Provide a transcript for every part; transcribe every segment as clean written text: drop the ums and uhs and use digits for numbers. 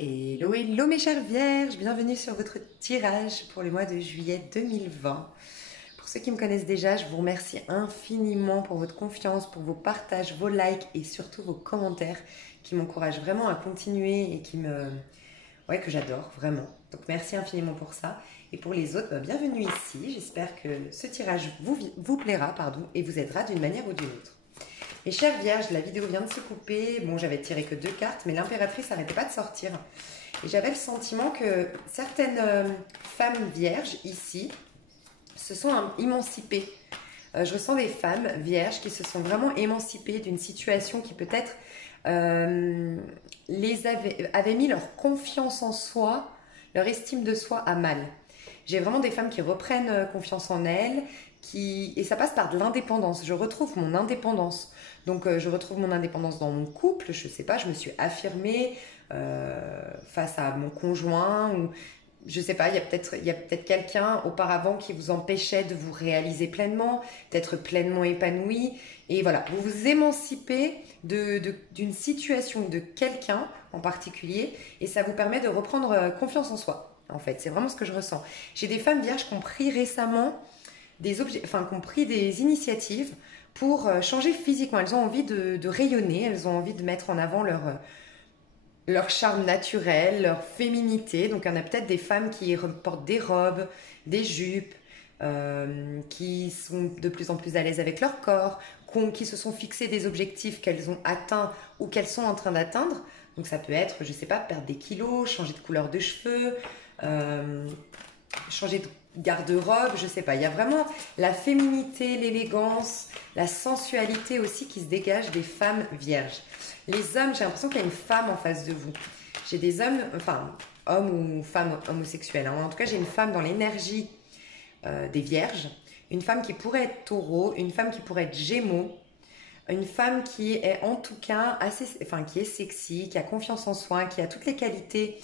Hello, hello mes chères vierges, bienvenue sur votre tirage pour le mois de juillet 2020. Pour ceux qui me connaissent déjà, je vous remercie infiniment pour votre confiance, pour vos partages, vos likes et surtout vos commentaires qui m'encouragent vraiment à continuer et que j'adore vraiment. Donc merci infiniment pour ça. Et pour les autres, bienvenue ici. J'espère que ce tirage vous plaira et vous aidera d'une manière ou d'une autre. Mes chères vierges, la vidéo vient de se couper. Bon, j'avais tiré que 2 cartes, mais l'impératrice n'arrêtait pas de sortir. Et j'avais le sentiment que certaines femmes vierges ici se sont émancipées. Je ressens des femmes vierges qui se sont vraiment émancipées d'une situation qui peut-être avait mis leur confiance en soi, leur estime de soi à mal. J'ai vraiment des femmes qui reprennent confiance en elles, et ça passe par de l'indépendance. Je retrouve mon indépendance. Donc je retrouve mon indépendance dans mon couple, je sais pas, je me suis affirmée face à mon conjoint, ou je sais pas, il y a peut-être quelqu'un auparavant qui vous empêchait de vous réaliser pleinement, d'être pleinement épanoui. Et voilà, vous vous émancipez d'une situation, de quelqu'un en particulier, et ça vous permet de reprendre confiance en soi. En fait, c'est vraiment ce que je ressens. J'ai des femmes vierges qui ont pris récemment qui ont pris des initiatives pour changer physiquement. Elles ont envie de rayonner, elles ont envie de mettre en avant leur charme naturel, leur féminité. Donc, il y en a peut-être des femmes qui portent des robes, des jupes, qui sont de plus en plus à l'aise avec leur corps, qui se sont fixés des objectifs qu'elles ont atteints ou qu'elles sont en train d'atteindre. Donc, ça peut être, je ne sais pas, perdre des kilos, changer de couleur de cheveux, changer de garde-robe, je sais pas. Il y a vraiment la féminité, l'élégance, la sensualité aussi qui se dégage des femmes vierges. Les hommes, j'ai l'impression qu'il y a une femme en face de vous. J'ai des hommes, enfin, hommes ou femmes homosexuelles. En tout cas, j'ai une femme dans l'énergie des vierges. Une femme qui pourrait être taureau, une femme qui pourrait être gémeaux. Une femme qui est en tout cas qui est sexy, qui a confiance en soi, qui a toutes les qualités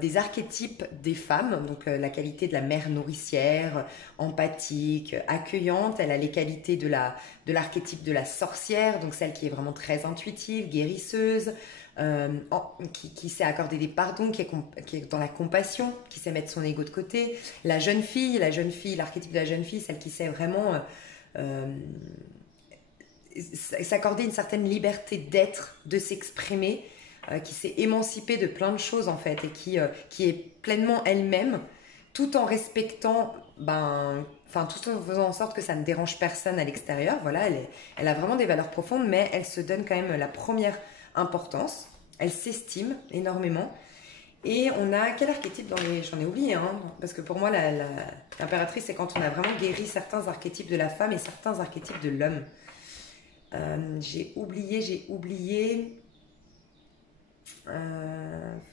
des archétypes des femmes, donc la qualité de la mère nourricière, empathique, accueillante. Elle a les qualités de l'archétype de la sorcière, donc celle qui est vraiment très intuitive, guérisseuse, qui sait accorder des pardons, qui est dans la compassion, qui sait mettre son ego de côté. La jeune fille, l'archétype de la jeune fille, celle qui sait vraiment s'accorder une certaine liberté d'être, de s'exprimer, qui s'est émancipée de plein de choses en fait, et qui est pleinement elle-même, tout en respectant, tout en faisant en sorte que ça ne dérange personne à l'extérieur. Voilà, elle a vraiment des valeurs profondes, mais elle se donne quand même la première importance. Elle s'estime énormément. Et on a quel archétype dans les... J'en ai oublié, hein, parce que pour moi, l'impératrice, c'est quand on a vraiment guéri certains archétypes de la femme et certains archétypes de l'homme. J'ai oublié...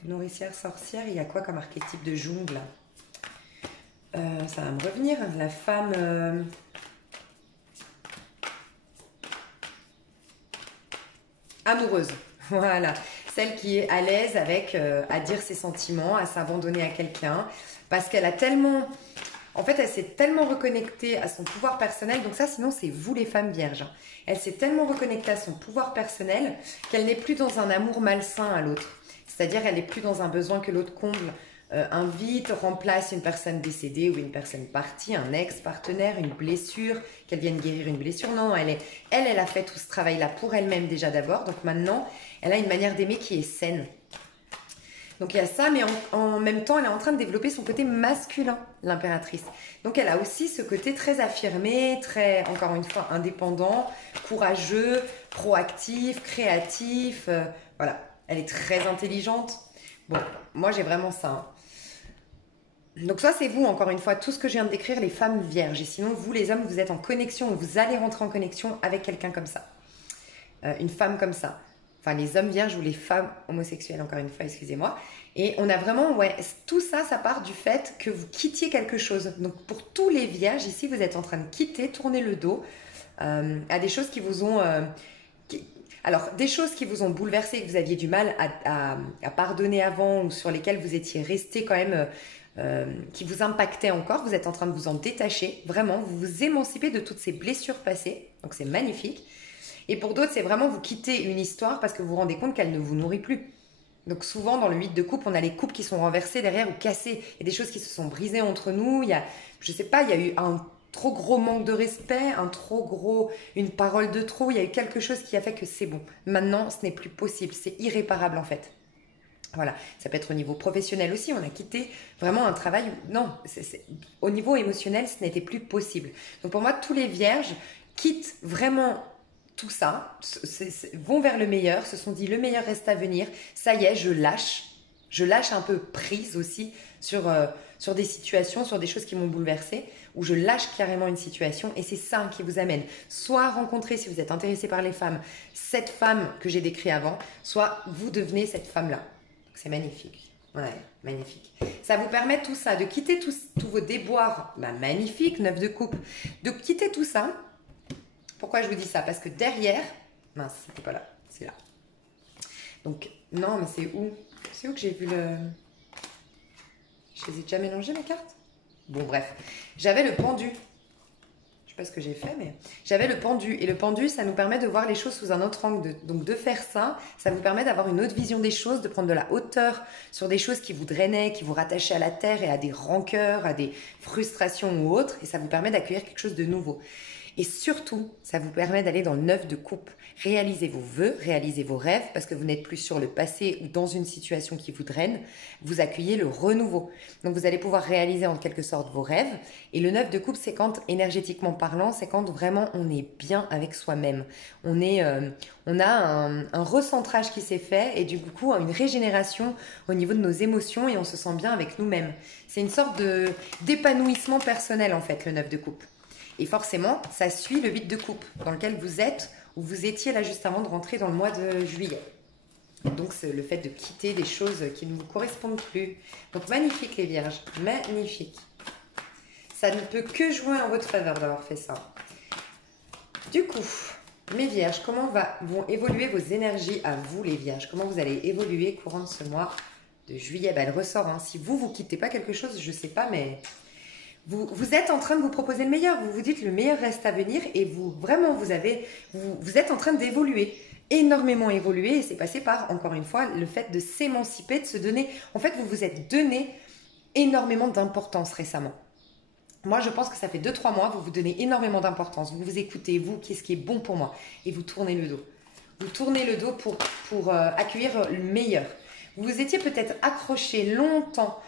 nourricière, sorcière, il y a quoi comme archétype de jungle? Ça va me revenir. La femme... amoureuse. Voilà. Celle qui est à l'aise avec à dire ses sentiments, à s'abandonner à quelqu'un, parce qu'elle a tellement... En fait, elle s'est tellement reconnectée à son pouvoir personnel. Donc ça, sinon, c'est vous les femmes vierges. Elle s'est tellement reconnectée à son pouvoir personnel qu'elle n'est plus dans un amour malsain à l'autre. C'est-à-dire, elle n'est plus dans un besoin que l'autre comble, invite, remplace une personne décédée ou une personne partie, un ex-partenaire, une blessure, qu'elle vienne guérir une blessure. Non, elle a fait tout ce travail-là pour elle-même déjà d'abord. Donc maintenant, elle a une manière d'aimer qui est saine. Donc il y a ça, mais en même temps, elle est en train de développer son côté masculin, l'impératrice. Donc elle a aussi ce côté très affirmé, très, encore une fois, indépendant, courageux, proactif, créatif. Voilà, elle est très intelligente. Bon, moi j'ai vraiment ça. Hein. Donc ça c'est vous, encore une fois, tout ce que je viens de décrire, les femmes vierges. Et sinon, vous les hommes, vous êtes en connexion, vous allez rentrer en connexion avec quelqu'un comme ça. Une femme comme ça. Enfin, les hommes vierges ou les femmes homosexuelles, encore une fois, excusez-moi. Et on a vraiment, tout ça, ça part du fait que vous quittiez quelque chose. Donc, pour tous les vierges, ici, vous êtes en train de quitter, tourner le dos à des choses qui vous ont... Alors, des choses qui vous ont bouleversé, que vous aviez du mal à pardonner avant, ou sur lesquelles vous étiez resté quand même... qui vous impactaient encore, vous êtes en train de vous en détacher. Vraiment, vous vous émancipez de toutes ces blessures passées. Donc, c'est magnifique. Et pour d'autres, c'est vraiment vous quitter une histoire parce que vous vous rendez compte qu'elle ne vous nourrit plus. Donc souvent dans le 8 de coupe, on a les coupes qui sont renversées derrière ou cassées. Il y a des choses qui se sont brisées entre nous. Il y a, je sais pas, il y a eu un trop gros manque de respect, une parole de trop. Il y a eu quelque chose qui a fait que c'est bon. Maintenant, ce n'est plus possible. C'est irréparable en fait. Voilà, ça peut être au niveau professionnel aussi. On a quitté vraiment un travail où, non, au niveau émotionnel, ce n'était plus possible. Donc pour moi, tous les vierges quittent vraiment tout ça, vont vers le meilleur, se sont dit le meilleur reste à venir. Ça y est, je lâche un peu prise aussi sur des situations, sur des choses qui m'ont bouleversée, où je lâche carrément une situation et c'est ça qui vous amène soit à rencontrer, si vous êtes intéressé par les femmes, cette femme que j'ai décrite avant, soit vous devenez cette femme-là. C'est magnifique. Ouais, magnifique. Ça vous permet tout ça, de quitter tous vos déboires, magnifique, 9 de coupe, de quitter tout ça. Pourquoi je vous dis ça? Parce que derrière, mince, c'était pas là, c'est là. Donc, non, mais c'est où? C'est où que j'ai vu le... Je les ai déjà mélangés, mes cartes? Bon, bref. J'avais le pendu. Je sais pas ce que j'ai fait, mais... J'avais le pendu. Et le pendu, ça nous permet de voir les choses sous un autre angle. Donc, de faire ça, ça vous permet d'avoir une autre vision des choses, de prendre de la hauteur sur des choses qui vous drainaient, qui vous rattachaient à la terre et à des rancœurs, à des frustrations ou autres. Et ça vous permet d'accueillir quelque chose de nouveau. Et surtout, ça vous permet d'aller dans le 9 de coupe. Réalisez vos vœux, réalisez vos rêves, parce que vous n'êtes plus sur le passé ou dans une situation qui vous draine. Vous accueillez le renouveau. Donc, vous allez pouvoir réaliser en quelque sorte vos rêves. Et le 9 de coupe, c'est quand, énergétiquement parlant, c'est quand vraiment on est bien avec soi-même. On a un recentrage qui s'est fait et du coup, une régénération au niveau de nos émotions et on se sent bien avec nous-mêmes. C'est une sorte d'épanouissement personnel, en fait, le 9 de coupe. Et forcément, ça suit le 8 de coupe dans lequel vous êtes, ou vous étiez là juste avant de rentrer dans le mois de juillet. Donc, c'est le fait de quitter des choses qui ne vous correspondent plus. Donc, magnifique les vierges, magnifique. Ça ne peut que jouer en votre faveur d'avoir fait ça. Du coup, mes vierges, comment vont évoluer vos énergies à vous les vierges? Comment vous allez évoluer courant de ce mois de juillet? Elle ressort, hein. Si vous quittez pas quelque chose, je sais pas, mais... Vous êtes en train de vous proposer le meilleur, vous vous dites le meilleur reste à venir et vous êtes en train d'évoluer, énormément évoluer et c'est passé par, encore une fois, le fait de s'émanciper, de se donner, en fait vous vous êtes donné énormément d'importance récemment. Moi je pense que ça fait 2-3 mois, vous vous donnez énormément d'importance, vous vous écoutez, vous, qu'est-ce qui est bon pour moi et vous tournez le dos. Vous tournez le dos pour accueillir le meilleur. Vous vous étiez peut-être accroché longtemps.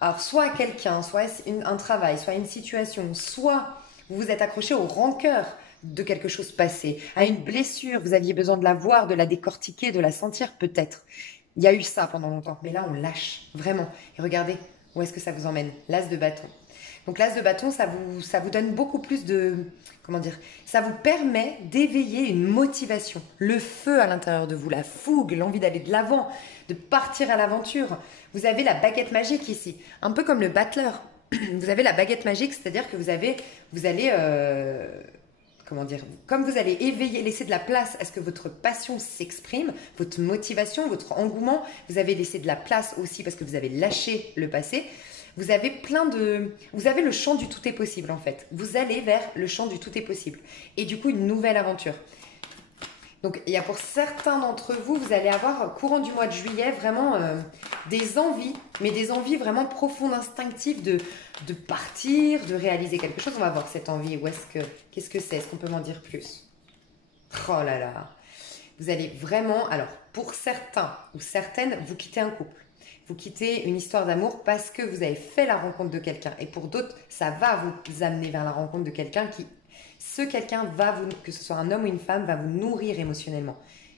Alors, soit à quelqu'un, soit un travail, soit une situation, soit vous vous êtes accroché au rancœur de quelque chose passé, à une blessure, vous aviez besoin de la voir, de la décortiquer, de la sentir peut-être. Il y a eu ça pendant longtemps, mais là on lâche, vraiment. Et regardez, où est-ce que ça vous emmène? L'as de bâton. Donc l'as de bâton, ça vous donne beaucoup plus de... Comment dire? Ça vous permet d'éveiller une motivation, le feu à l'intérieur de vous, la fougue, l'envie d'aller de l'avant, de partir à l'aventure. Vous avez la baguette magique ici, un peu comme le battleur. Vous avez la baguette magique, c'est-à-dire que vous allez... comment dire, comme vous allez éveiller, laisser de la place à ce que votre passion s'exprime, votre motivation, votre engouement, vous avez laissé de la place aussi parce que vous avez lâché le passé. Vous avez vous avez le champ du tout est possible en fait. Vous allez vers le champ du tout est possible. Et du coup, une nouvelle aventure. Donc, il y a pour certains d'entre vous, vous allez avoir, courant du mois de juillet, vraiment des envies, mais des envies vraiment profondes, instinctives de partir, de réaliser quelque chose. On va voir cette envie. Qu'est-ce que c'est? Est-ce qu'on peut m'en dire plus? Oh là là. Vous allez vraiment, alors, pour certains ou certaines, vous quittez un couple. Vous quittez une histoire d'amour parce que vous avez fait la rencontre de quelqu'un. Et pour d'autres, ça va vous amener vers la rencontre de quelqu'un qui... Ce quelqu'un que ce soit un homme ou une femme, va vous nourrir émotionnellement.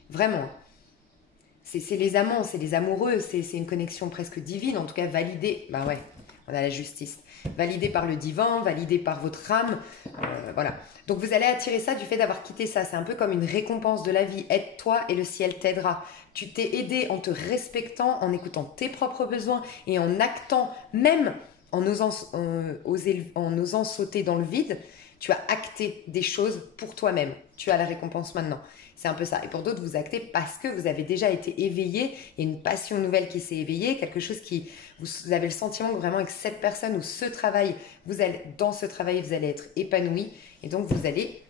Vraiment. C'est les amants, c'est les amoureux, c'est une connexion presque divine, en tout cas validée. Bah ouais, on a la justice. Validée par le divin, validée par votre âme. Voilà. Donc vous allez attirer ça du fait d'avoir quitté ça. C'est un peu comme une récompense de la vie. Aide-toi et le ciel t'aidera. Tu t'es aidé en te respectant, en écoutant tes propres besoins et en actant, même en osant sauter dans le vide. Tu as acté des choses pour toi-même. Tu as la récompense maintenant. C'est un peu ça. Et pour d'autres, vous actez parce que vous avez déjà été éveillé. Il y a une passion nouvelle qui s'est éveillée. Quelque chose qui... Vous avez le sentiment que vraiment avec cette personne ou ce travail, dans ce travail, vous allez être épanoui. Et donc, vous allez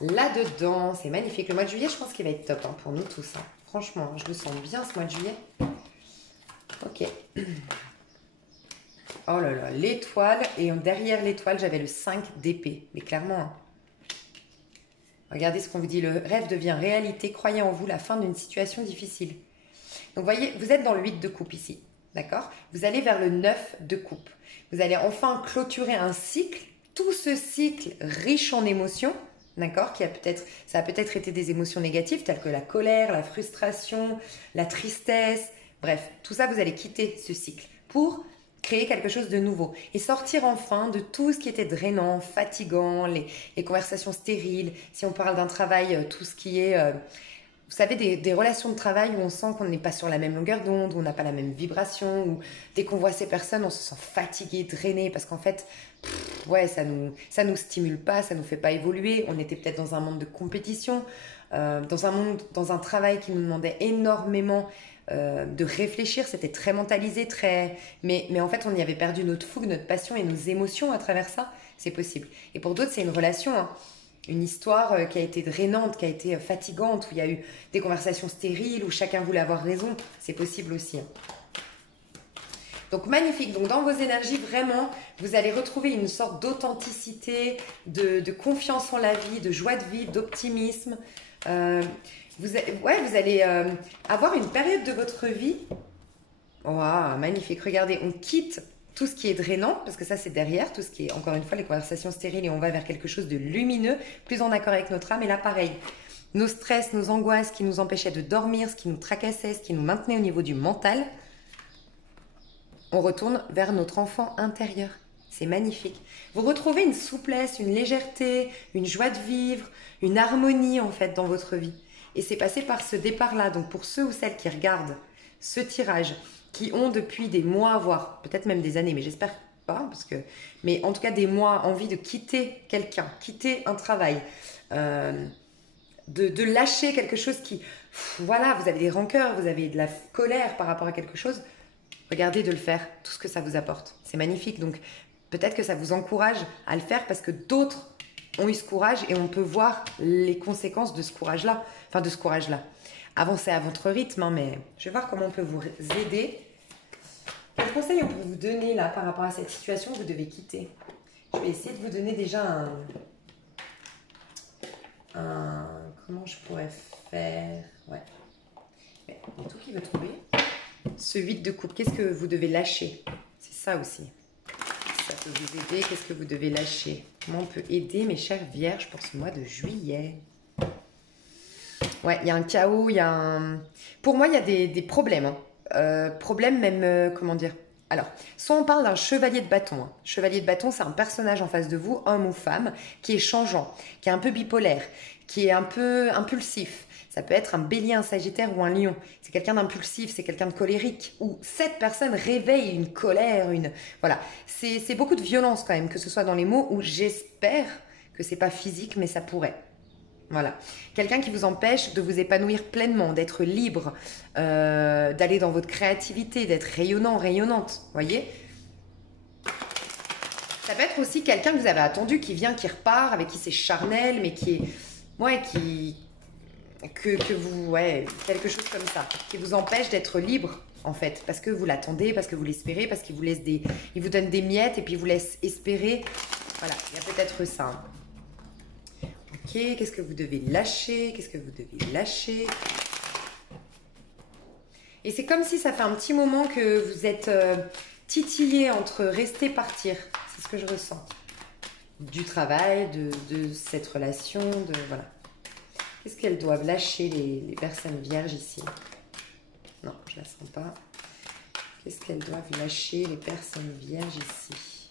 là-dedans. C'est magnifique. Le mois de juillet, je pense qu'il va être top pour nous tous. Franchement, je le sens bien ce mois de juillet. Ok. Oh là là, l'étoile. Et derrière l'étoile, j'avais le 5 d'épée. Mais clairement, hein. Regardez ce qu'on vous dit. Le rêve devient réalité. Croyez en vous, la fin d'une situation difficile. Donc, voyez, vous êtes dans le 8 de coupe ici. D'accord? Vous allez vers le 9 de coupe. Vous allez enfin clôturer un cycle. Tout ce cycle riche en émotions. D'accord? Ça a peut-être été des émotions négatives telles que la colère, la frustration, la tristesse. Bref, tout ça, vous allez quitter ce cycle pour créer quelque chose de nouveau et sortir enfin de tout ce qui était drainant, fatigant, les conversations stériles. Si on parle d'un travail, tout ce qui est, vous savez, des relations de travail où on sent qu'on n'est pas sur la même longueur d'onde, où on n'a pas la même vibration, où dès qu'on voit ces personnes, on se sent fatigué, drainé, parce qu'en fait, ouais, ça nous stimule pas, ça nous fait pas évoluer. On était peut-être dans un monde de compétition, dans un travail qui nous demandait énormément de réfléchir, c'était très mentalisé, mais en fait on y avait perdu notre fougue, notre passion et nos émotions à travers ça, c'est possible. Et pour d'autres c'est une relation, hein. Une histoire qui a été drainante, qui a été fatigante, où il y a eu des conversations stériles, où chacun voulait avoir raison, c'est possible aussi, hein. Donc magnifique, donc dans vos énergies vraiment vous allez retrouver une sorte d'authenticité, de confiance en la vie, de joie de vivre, d'optimisme. Vous allez avoir une période de votre vie. Waouh, magnifique. Regardez, on quitte tout ce qui est drainant, parce que ça c'est derrière, tout ce qui est, encore une fois, les conversations stériles, et on va vers quelque chose de lumineux, plus en accord avec notre âme. Et là, pareil, nos stress, nos angoisses qui nous empêchaient de dormir, ce qui nous tracassait, ce qui nous maintenait au niveau du mental, on retourne vers notre enfant intérieur. C'est magnifique. Vous retrouvez une souplesse, une légèreté, une joie de vivre, une harmonie en fait dans votre vie. Et c'est passé par ce départ-là. Donc pour ceux ou celles qui regardent ce tirage, qui ont depuis des mois, voire peut-être même des années, mais j'espère pas, mais en tout cas des mois, envie de quitter quelqu'un, quitter un travail, de lâcher quelque chose voilà, vous avez des rancœurs, vous avez de la colère par rapport à quelque chose, regardez de le faire, tout ce que ça vous apporte. C'est magnifique. Donc peut-être que ça vous encourage à le faire parce que d'autres ont eu ce courage et on peut voir les conséquences de ce courage-là. Enfin, de ce courage-là. Avancez à votre rythme, hein, mais je vais voir comment on peut vous aider. Quel conseil on peut vous donner là par rapport à cette situation que vous devez quitter? Je vais essayer de vous donner déjà comment je pourrais faire? Ouais. Mais il y a tout qui veut trouver. Ce 8 de coupe, qu'est-ce que vous devez lâcher? C'est ça aussi. Ça peut vous aider. Qu'est-ce que vous devez lâcher? Comment on peut aider mes chères vierges pour ce mois de juillet? Ouais, il y a un chaos, Pour moi, il y a des problèmes, hein. Problèmes même, comment dire? Alors, soit on parle d'un chevalier de bâton, hein. Chevalier de bâton, c'est un personnage en face de vous, homme ou femme, qui est changeant, qui est un peu bipolaire, qui est un peu impulsif. Ça peut être un bélier, un sagittaire ou un lion. C'est quelqu'un d'impulsif, c'est quelqu'un de colérique. Ou cette personne réveille une colère, Voilà, c'est beaucoup de violence quand même, que ce soit dans les mots, ou j'espère que c'est pas physique, mais ça pourrait. Voilà. Quelqu'un qui vous empêche de vous épanouir pleinement, d'être libre, d'aller dans votre créativité, d'être rayonnant, rayonnante. Voyez? Ça peut être aussi quelqu'un que vous avez attendu, qui vient, qui repart, avec qui c'est charnel, mais qui est... Ouais, quelque chose comme ça, qui vous empêche d'être libre, en fait, parce que vous l'attendez, parce que vous l'espérez, parce qu'il il vous donne des miettes et puis il vous laisse espérer. Voilà, il y a peut-être ça, hein. Ok, qu'est-ce que vous devez lâcher? Qu'est-ce que vous devez lâcher? Et c'est comme si ça fait un petit moment que vous êtes titillé entre rester, partir. C'est ce que je ressens. Du travail, de cette relation, voilà. Qu'est-ce qu'elles doivent lâcher les personnes vierges ici? Non, je ne la sens pas. Qu'est-ce qu'elles doivent lâcher les personnes vierges ici?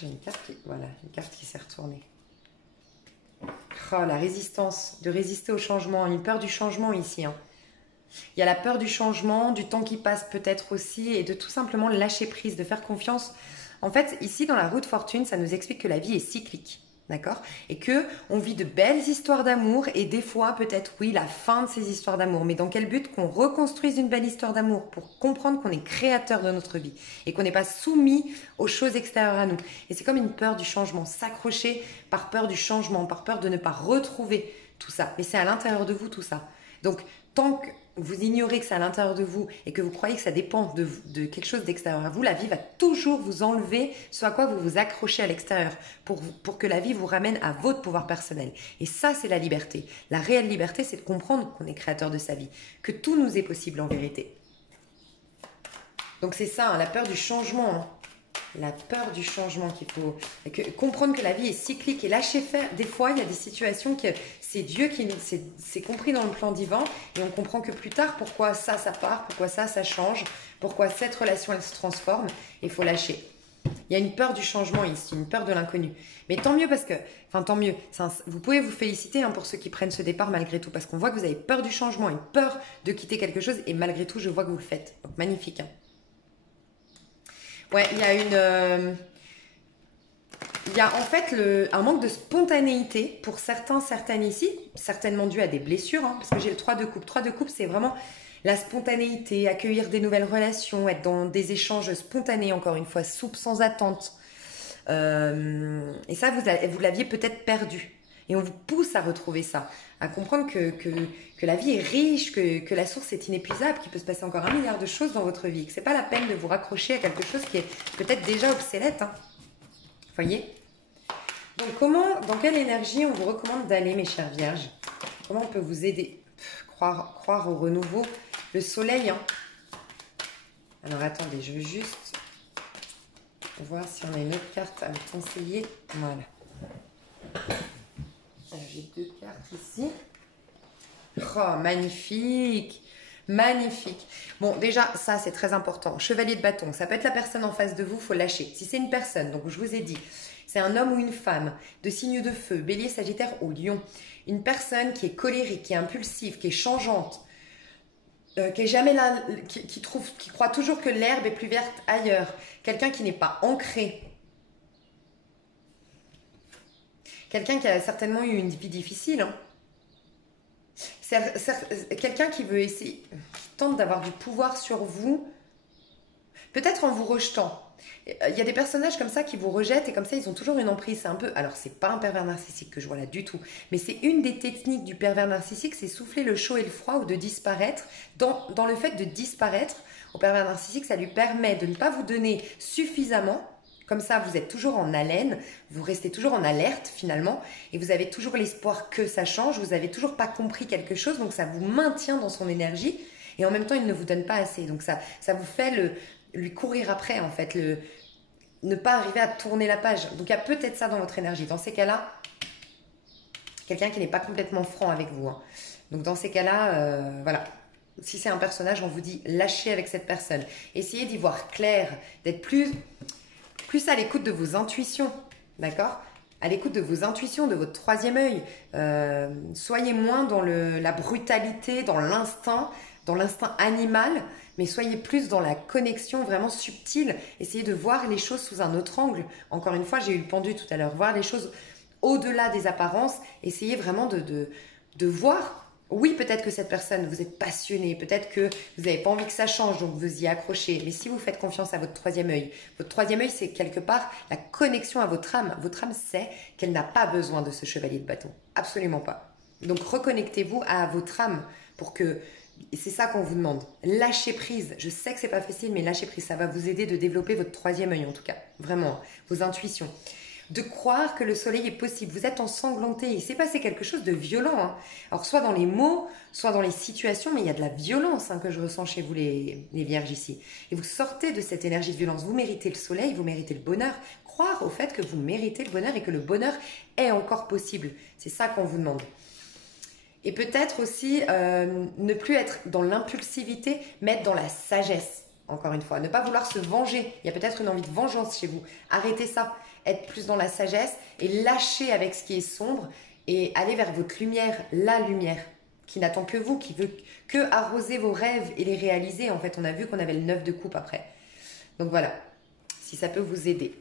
J'ai une carte une carte qui s'est retournée. Oh, la résistance, de résister au changement, une peur du changement ici, hein. Il y a la peur du changement, du temps qui passe peut-être aussi, et de tout simplement lâcher prise, de faire confiance. En fait, ici dans la roue de fortune, ça nous explique que la vie est cyclique. D'accord? Et que on vit de belles histoires d'amour et des fois peut-être oui la fin de ces histoires d'amour, mais dans quel but? Qu'on reconstruise une belle histoire d'amour pour comprendre qu'on est créateur de notre vie et qu'on n'est pas soumis aux choses extérieures à nous. Et c'est comme une peur du changement, s'accrocher par peur du changement, par peur de ne pas retrouver tout ça. Mais c'est à l'intérieur de vous tout ça. Donc tant que vous ignorez que c'est à l'intérieur de vous et que vous croyez que ça dépend de quelque chose d'extérieur à vous, la vie va toujours vous enlever ce à quoi vous vous accrochez à l'extérieur pour que la vie vous ramène à votre pouvoir personnel. Et ça, c'est la liberté. La réelle liberté, c'est de comprendre qu'on est créateur de sa vie, que tout nous est possible en vérité. Donc c'est ça, hein, la peur du changement. Hein. La peur du changement qu'il faut... comprendre que la vie est cyclique et lâcher faire. Des fois, il y a des situations que c'est Dieu qui... C'est compris dans le plan divin et on comprend que plus tard pourquoi ça part, pourquoi ça change, pourquoi cette relation, elle se transforme. Et il faut lâcher. Il y a une peur du changement ici, une peur de l'inconnu. Mais tant mieux parce que... Enfin, tant mieux. Vous pouvez vous féliciter hein, pour ceux qui prennent ce départ malgré tout parce qu'on voit que vous avez peur du changement, une peur de quitter quelque chose et malgré tout, je vois que vous le faites. Donc, magnifique. Hein. Ouais, il y a il y a en fait un manque de spontanéité pour certaines ici, certainement dû à des blessures, hein, parce que j'ai le 3 de coupe. 3 de coupe, c'est vraiment la spontanéité, accueillir des nouvelles relations, être dans des échanges spontanés, encore une fois, souples, sans attente. Et ça, vous l'aviez peut-être perdu. Et on vous pousse à retrouver ça, à comprendre que la vie est riche, que la source est inépuisable, qu'il peut se passer encore 1 milliard de choses dans votre vie, que ce n'est pas la peine de vous raccrocher à quelque chose qui est peut-être déjà obsolète. Hein. Voyez ? Donc dans quelle énergie on vous recommande d'aller, mes chères vierges? Comment on peut vous aider? Croire au renouveau. Le soleil. Hein. Alors attendez, je veux juste voir si on a une autre carte à me conseiller. Voilà. J'ai 2 cartes ici. Oh, magnifique. Magnifique. Bon, déjà, ça, c'est très important. Chevalier de bâton, ça peut être la personne en face de vous, il faut lâcher. Si c'est une personne, donc je vous ai dit, c'est un homme ou une femme, de signe de feu, bélier, sagittaire ou lion. Une personne qui est colérique, qui est impulsive, qui est changeante, qui est jamais là, qui croit toujours que l'herbe est plus verte ailleurs. Quelqu'un qui n'est pas ancré. Quelqu'un qui a certainement eu une vie difficile. Hein. Quelqu'un qui veut essayer, qui tente d'avoir du pouvoir sur vous, peut-être en vous rejetant. Il y a des personnages comme ça qui vous rejettent et comme ça ils ont toujours une emprise. C'est un peu, alors c'est pas un pervers narcissique que je vois là du tout, mais c'est une des techniques du pervers narcissique, c'est souffler le chaud et le froid ou de disparaître. Dans le fait de disparaître, au pervers narcissique, ça lui permet de ne pas vous donner suffisamment. Comme ça, vous êtes toujours en haleine, vous restez toujours en alerte finalement, et vous avez toujours l'espoir que ça change, vous n'avez toujours pas compris quelque chose, donc ça vous maintient dans son énergie, et en même temps, il ne vous donne pas assez. Donc ça vous fait lui courir après, en fait, ne pas arriver à tourner la page. Donc il y a peut-être ça dans votre énergie. Dans ces cas-là, quelqu'un qui n'est pas complètement franc avec vous. Hein. Donc dans ces cas-là, voilà. Si c'est un personnage, on vous dit lâchez avec cette personne. Essayez d'y voir clair, d'être plus à l'écoute de vos intuitions, d'accord? À l'écoute de vos intuitions, de votre 3e œil. Soyez moins dans la brutalité, dans l'instinct animal, mais soyez plus dans la connexion vraiment subtile. Essayez de voir les choses sous un autre angle. Encore une fois, j'ai eu le pendu tout à l'heure. Voir les choses au-delà des apparences. Essayez vraiment de voir. Oui, peut-être que cette personne, vous êtes passionné, peut-être que vous n'avez pas envie que ça change, donc vous y accrochez. Mais si vous faites confiance à votre 3e œil, votre 3e œil, c'est quelque part la connexion à votre âme. Votre âme sait qu'elle n'a pas besoin de ce chevalier de bâton. Absolument pas. Donc reconnectez-vous à votre âme pour que... Et c'est ça qu'on vous demande. Lâchez prise. Je sais que c'est pas facile, mais lâchez prise. Ça va vous aider de développer votre 3e œil en tout cas. Vraiment, vos intuitions. De croire que le soleil est possible. Vous êtes ensanglanté. Il s'est passé quelque chose de violent. Hein. Alors, soit dans les mots, soit dans les situations, mais il y a de la violence hein, que je ressens chez vous, les vierges ici. Et vous sortez de cette énergie de violence. Vous méritez le soleil, vous méritez le bonheur. Croire au fait que vous méritez le bonheur et que le bonheur est encore possible. C'est ça qu'on vous demande. Et peut-être aussi ne plus être dans l'impulsivité, mais être dans la sagesse. Encore une fois, ne pas vouloir se venger. Il y a peut-être une envie de vengeance chez vous. Arrêtez ça. Être plus dans la sagesse et lâcher avec ce qui est sombre et aller vers votre lumière, la lumière, qui n'attend que vous, qui veut que arroser vos rêves et les réaliser. En fait, on a vu qu'on avait le 9 de coupe après. Donc voilà, si ça peut vous aider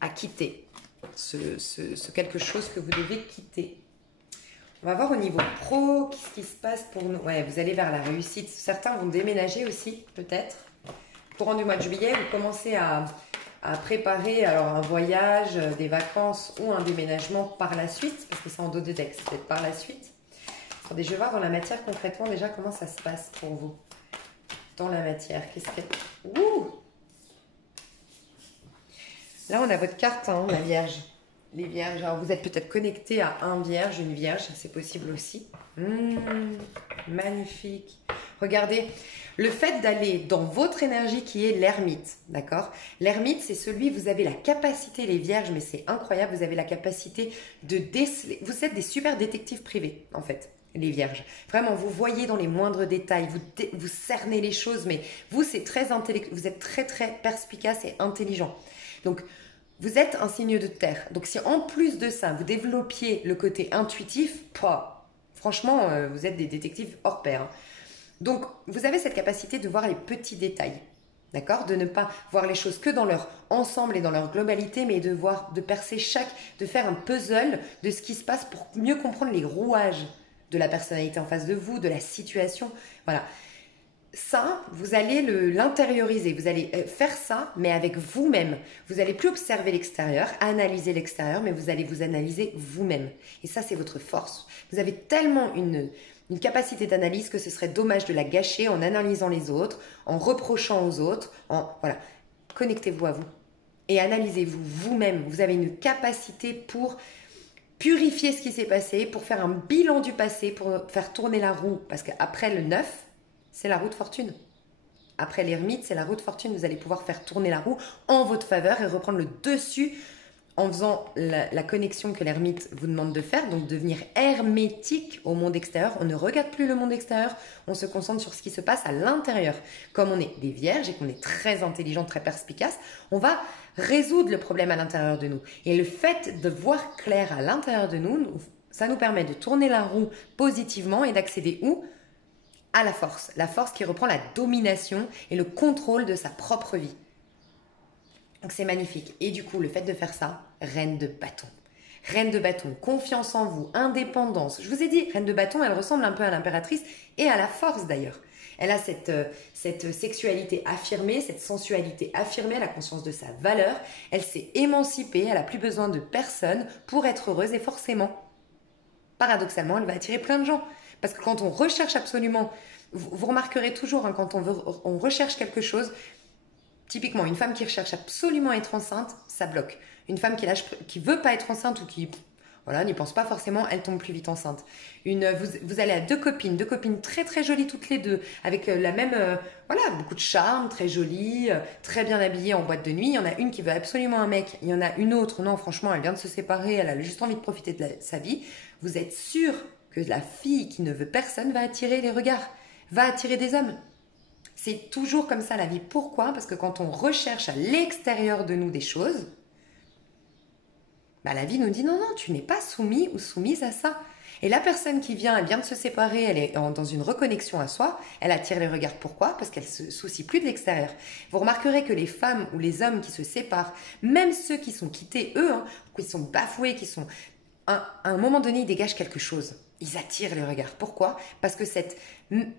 à quitter ce quelque chose que vous devez quitter. On va voir au niveau pro, qu'est-ce qui se passe pour nous. Ouais, vous allez vers la réussite. Certains vont déménager aussi, peut-être. Courant du mois de juillet, vous commencez à préparer alors un voyage, des vacances ou un déménagement par la suite, parce que c'est en dos de deck, c'est peut-être par la suite. Attendez, je vais voir dans la matière concrètement déjà comment ça se passe pour vous. Dans la matière, qu'est-ce que... Ouh! Là, on a votre carte, hein, la Vierge. Les Vierges, alors vous êtes peut-être connecté à un Vierge, une Vierge, c'est possible aussi. Magnifique. Regardez, le fait d'aller dans votre énergie qui est l'ermite, d'accord? L'ermite, c'est celui, vous avez la capacité, les Vierges, mais c'est incroyable, vous avez la capacité de déceler. Vous êtes des super détectives privés, en fait, les Vierges. Vraiment, vous voyez dans les moindres détails, vous cernez les choses, mais vous, c'est très intellectuel, vous êtes très, très perspicace et intelligent. Donc, vous êtes un signe de terre. Donc, si en plus de ça, vous développiez le côté intuitif, franchement, vous êtes des détectives hors pair. Hein. Donc, vous avez cette capacité de voir les petits détails. D'accord? De ne pas voir les choses que dans leur ensemble et dans leur globalité, mais de percer de faire un puzzle de ce qui se passe pour mieux comprendre les rouages de la personnalité en face de vous, de la situation. Voilà. Ça, vous allez l'intérioriser, vous allez faire ça, mais avec vous-même. Vous n'allez plus observer l'extérieur, analyser l'extérieur, mais vous allez vous analyser vous-même. Et ça, c'est votre force. Vous avez tellement une capacité d'analyse que ce serait dommage de la gâcher en analysant les autres, en reprochant aux autres. Voilà. Connectez-vous à vous et analysez-vous vous-même. Vous avez une capacité pour purifier ce qui s'est passé, pour faire un bilan du passé, pour faire tourner la roue. Parce qu'après le 9, c'est la roue de fortune. Après l'ermite, c'est la roue de fortune. Vous allez pouvoir faire tourner la roue en votre faveur et reprendre le dessus en faisant la connexion que l'ermite vous demande de faire, donc devenir hermétique au monde extérieur. On ne regarde plus le monde extérieur, on se concentre sur ce qui se passe à l'intérieur. Comme on est des vierges et qu'on est très intelligent, très perspicace, on va résoudre le problème à l'intérieur de nous. Et le fait de voir clair à l'intérieur de nous, ça nous permet de tourner la roue positivement et d'accéder où ? À la force qui reprend la domination et le contrôle de sa propre vie. Donc c'est magnifique. Et du coup, le fait de faire ça, reine de bâton. Reine de bâton, confiance en vous, indépendance. Je vous ai dit, reine de bâton, elle ressemble un peu à l'impératrice et à la force d'ailleurs. Elle a cette sexualité affirmée, cette sensualité affirmée, elle a conscience de sa valeur. Elle s'est émancipée, elle n'a plus besoin de personne pour être heureuse et forcément, paradoxalement, elle va attirer plein de gens. Parce que quand on recherche absolument, vous remarquerez toujours, hein, quand on recherche quelque chose, typiquement, une femme qui recherche absolument à être enceinte, ça bloque. Une femme qui veut pas être enceinte ou qui n'y pense pas forcément, elle tombe plus vite enceinte. Vous allez à deux copines très très jolies toutes les deux, avec la même, beaucoup de charme, très jolies, très bien habillées en boîte de nuit. Il y en a une qui veut absolument un mec, il y en a une autre, non franchement, elle vient de se séparer, elle a juste envie de profiter de sa vie. Vous êtes sûr que la fille qui ne veut personne va attirer les regards, va attirer des hommes. C'est toujours comme ça la vie. Pourquoi? Parce que quand on recherche à l'extérieur de nous des choses, la vie nous dit non, tu n'es pas soumis ou soumise à ça. Et la personne qui vient, elle vient de se séparer, elle est dans une reconnexion à soi, elle attire les regards. Pourquoi? Parce qu'elle se soucie plus de l'extérieur. Vous remarquerez que les femmes ou les hommes qui se séparent, même ceux qui sont quittés, eux, qui sont bafoués, à un moment donné, ils dégagent quelque chose. Ils attirent les regards. Pourquoi? Parce que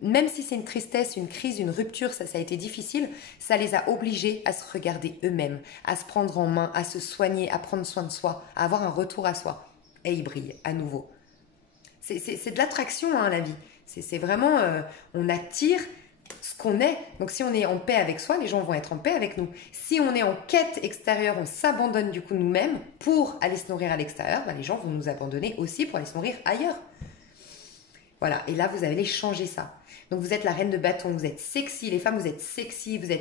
même si c'est une tristesse, une crise, une rupture, ça a été difficile, ça les a obligés à se regarder eux-mêmes, à se prendre en main, à se soigner, à prendre soin de soi, à avoir un retour à soi. Et ils brillent à nouveau. C'est de l'attraction, la vie. C'est vraiment, on attire ce qu'on est. Donc si on est en paix avec soi, les gens vont être en paix avec nous. Si on est en quête extérieure, on s'abandonne du coup nous-mêmes pour aller se nourrir à l'extérieur, les gens vont nous abandonner aussi pour aller se nourrir ailleurs. Voilà, et là vous allez changer ça. Donc vous êtes la reine de bâton, vous êtes sexy, les femmes vous êtes sexy, vous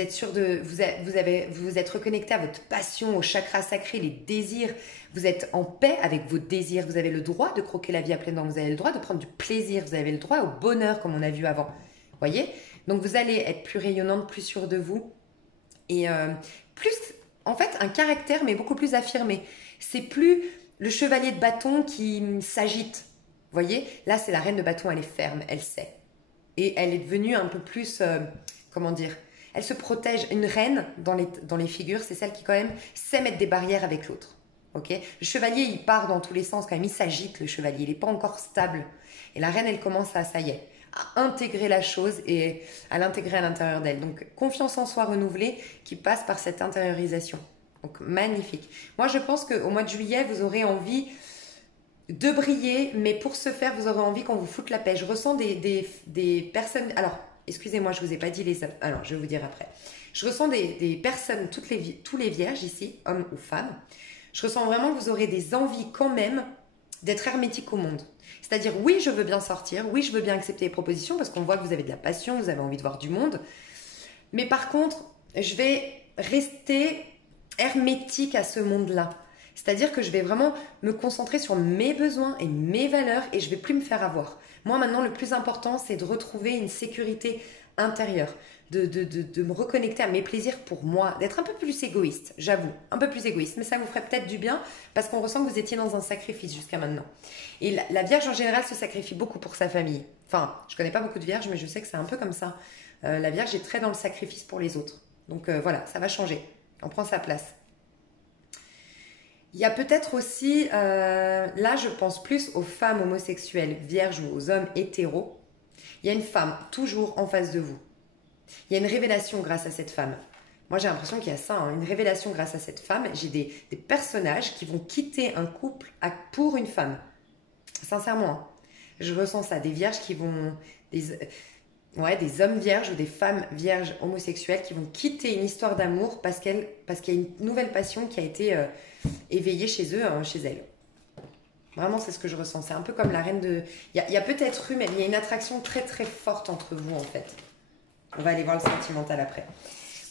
êtes sûre vous êtes reconnecté à votre passion, au chakra sacré, les désirs. Vous êtes en paix avec vos désirs. Vous avez le droit de croquer la vie à pleines dents. Vous avez le droit de prendre du plaisir. Vous avez le droit au bonheur comme on a vu avant. Voyez? Donc vous allez être plus rayonnante, plus sûre de vous et plus, en fait, un caractère mais beaucoup plus affirmé. C'est plus le chevalier de bâton qui s'agite. Voyez, là c'est la reine de bâton, elle est ferme, elle sait. Et elle est devenue un peu plus, elle se protège. Une reine, dans les figures, c'est celle qui quand même sait mettre des barrières avec l'autre. Okay, le chevalier, il part dans tous les sens quand même, il s'agite le chevalier, il n'est pas encore stable. Et la reine, elle commence à intégrer la chose et à l'intégrer à l'intérieur d'elle. Donc confiance en soi renouvelée qui passe par cette intériorisation. Donc magnifique. Moi je pense qu'au mois de juillet, vous aurez envie de briller, mais pour ce faire, vous aurez envie qu'on vous foute la paix. Je ressens des personnes... Alors, excusez-moi, je ne vous ai pas dit les hommes. Alors, je vais vous dire après. Je ressens des personnes, tous les vierges ici, hommes ou femmes. Je ressens vraiment que vous aurez des envies quand même d'être hermétique au monde. C'est-à-dire, oui, je veux bien sortir, oui, je veux bien accepter les propositions parce qu'on voit que vous avez de la passion, vous avez envie de voir du monde. Mais par contre, je vais rester hermétique à ce monde-là. C'est-à-dire que je vais vraiment me concentrer sur mes besoins et mes valeurs et je ne vais plus me faire avoir. Moi, maintenant, le plus important, c'est de retrouver une sécurité intérieure, de me reconnecter à mes plaisirs pour moi, d'être un peu plus égoïste, j'avoue, un peu plus égoïste. Mais ça vous ferait peut-être du bien parce qu'on ressent que vous étiez dans un sacrifice jusqu'à maintenant. Et la Vierge, en général, se sacrifie beaucoup pour sa famille. Enfin, je ne connais pas beaucoup de Vierges, mais je sais que c'est un peu comme ça. La Vierge est très dans le sacrifice pour les autres. Donc voilà, ça va changer. On prend sa place. Il y a peut-être aussi, là je pense plus aux femmes homosexuelles vierges ou aux hommes hétéros. Il y a une femme toujours en face de vous. Il y a une révélation grâce à cette femme. Moi j'ai l'impression qu'il y a ça, hein, une révélation grâce à cette femme. J'ai des personnages qui vont quitter un couple pour une femme. Sincèrement, hein, je ressens ça. Des vierges qui vont... des hommes vierges ou des femmes vierges homosexuelles qui vont quitter une histoire d'amour parce qu'il y a une nouvelle passion qui a été éveillée chez eux, chez elles. Vraiment, c'est ce que je ressens. C'est un peu comme la reine de... Il y a peut-être eu, mais il y a une attraction très très forte entre vous en fait. On va aller voir le sentimental après.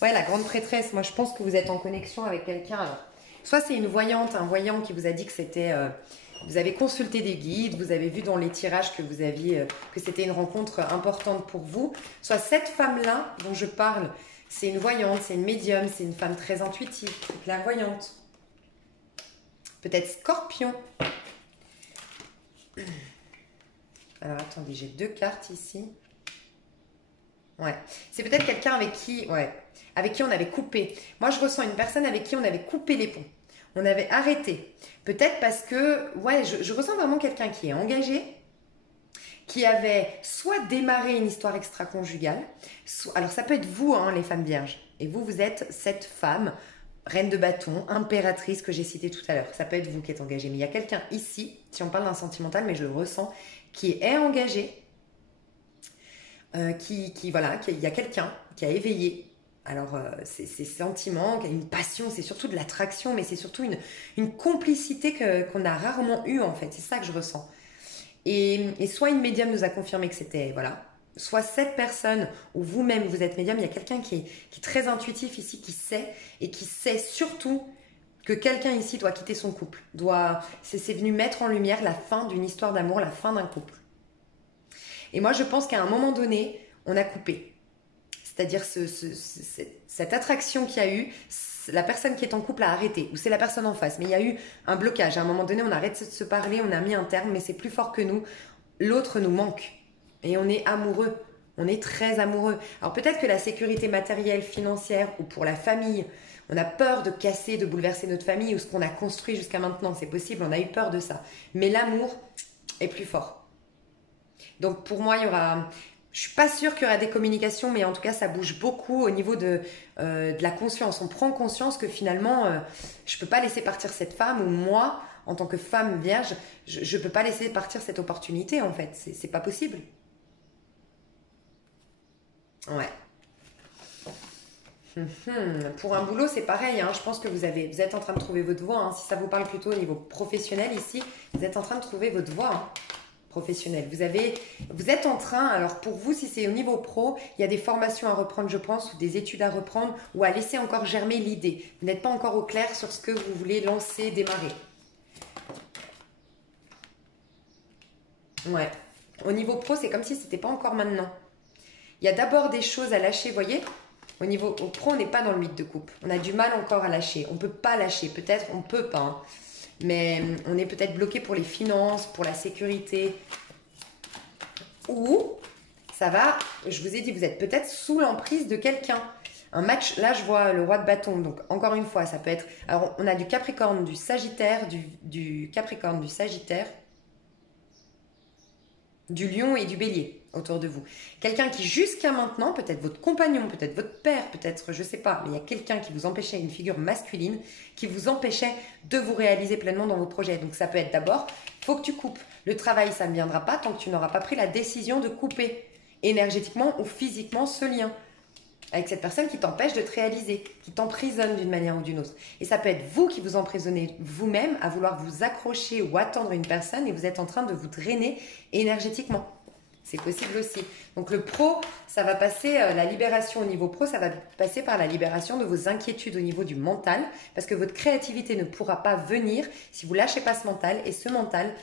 Ouais, la grande prêtresse, moi je pense que vous êtes en connexion avec quelqu'un. Alors, soit c'est une voyante, un voyant qui vous a dit que c'était... vous avez consulté des guides, vous avez vu dans les tirages que vous aviez que c'était une rencontre importante pour vous. Soit cette femme-là dont je parle, c'est une voyante, c'est une médium, c'est une femme très intuitive, clairvoyante. Peut-être Scorpion. Alors attendez, j'ai 2 cartes ici. Ouais, c'est peut-être quelqu'un avec qui on avait coupé. Moi, je ressens une personne avec qui on avait coupé les ponts. On avait arrêté. Peut-être parce que, je ressens vraiment quelqu'un qui est engagé, qui avait soit démarré une histoire extra-conjugale, alors ça peut être vous, hein, les femmes vierges. Et vous êtes cette femme, reine de bâton, impératrice que j'ai citée tout à l'heure. Ça peut être vous qui êtes engagé. Mais il y a quelqu'un ici, si on parle d'un sentimental, mais je le ressens, qui est engagé, il y a quelqu'un qui a éveillé alors ces sentiments, une passion, c'est surtout de l'attraction, mais c'est surtout une complicité qu'on a rarement eue en fait, c'est ça que je ressens. Et soit une médium nous a confirmé que c'était, voilà, soit cette personne ou vous-même vous êtes médium, il y a quelqu'un qui est très intuitif ici, qui sait, et qui sait surtout que quelqu'un ici doit quitter son couple, c'est venu mettre en lumière la fin d'une histoire d'amour, la fin d'un couple. Et moi, je pense qu'à un moment donné, on a coupé. C'est-à-dire cette attraction qu'il y a eu, la personne qui est en couple a arrêté, ou c'est la personne en face. Mais il y a eu un blocage. À un moment donné, on arrête de se parler, on a mis un terme, mais c'est plus fort que nous. L'autre nous manque. Et on est amoureux. On est très amoureux. Alors peut-être que la sécurité matérielle, financière, ou pour la famille, on a peur de casser, de bouleverser notre famille, ou ce qu'on a construit jusqu'à maintenant. C'est possible, on a eu peur de ça. Mais l'amour est plus fort. Donc pour moi, je suis pas sûre qu'il y aura des communications, mais en tout cas, ça bouge beaucoup au niveau de la conscience. On prend conscience que finalement, je peux pas laisser partir cette femme, ou moi, en tant que femme vierge, je peux pas laisser partir cette opportunité, en fait. C'est pas possible. Ouais. Pour un boulot, c'est pareil, hein. Je pense que vous êtes en train de trouver votre voie, hein. Si ça vous parle plutôt au niveau professionnel ici, vous êtes en train de trouver votre voie, hein, professionnelle. Vous êtes en train, alors pour vous, si c'est au niveau pro, il y a des formations à reprendre, je pense, ou des études à reprendre, ou à laisser encore germer l'idée. Vous n'êtes pas encore au clair sur ce que vous voulez lancer, démarrer. Ouais. Au niveau pro, c'est comme si c'était pas encore maintenant. Il y a d'abord des choses à lâcher, vous voyez. Au pro, on n'est pas dans le mythe de coupe. On a du mal encore à lâcher. On ne peut pas lâcher. Peut-être, on ne peut pas. Hein. Mais on est peut-être bloqué pour les finances, pour la sécurité. Ou, ça va, je vous ai dit, vous êtes peut-être sous l'emprise de quelqu'un. Un match, là je vois le roi de bâton. Donc encore une fois, ça peut être... Alors on a du Capricorne, du Sagittaire, du Capricorne, du Sagittaire, du Lion et du Bélier autour de vous. Quelqu'un qui jusqu'à maintenant, peut-être votre compagnon, peut-être votre père, peut-être, je ne sais pas, mais il y a quelqu'un qui vous empêchait, une figure masculine, qui vous empêchait de vous réaliser pleinement dans vos projets. Donc ça peut être d'abord faut que tu coupes. Le travail, ça ne viendra pas tant que tu n'auras pas pris la décision de couper énergétiquement ou physiquement ce lien avec cette personne qui t'empêche de te réaliser, qui t'emprisonne d'une manière ou d'une autre. Et ça peut être vous qui vous emprisonnez vous-même à vouloir vous accrocher ou attendre une personne et vous êtes en train de vous drainer énergétiquement. C'est possible aussi. Donc le pro, ça va passer, la libération au niveau pro, ça va passer par la libération de vos inquiétudes au niveau du mental, parce que votre créativité ne pourra pas venir si vous lâchez pas ce mental. Et ce mental,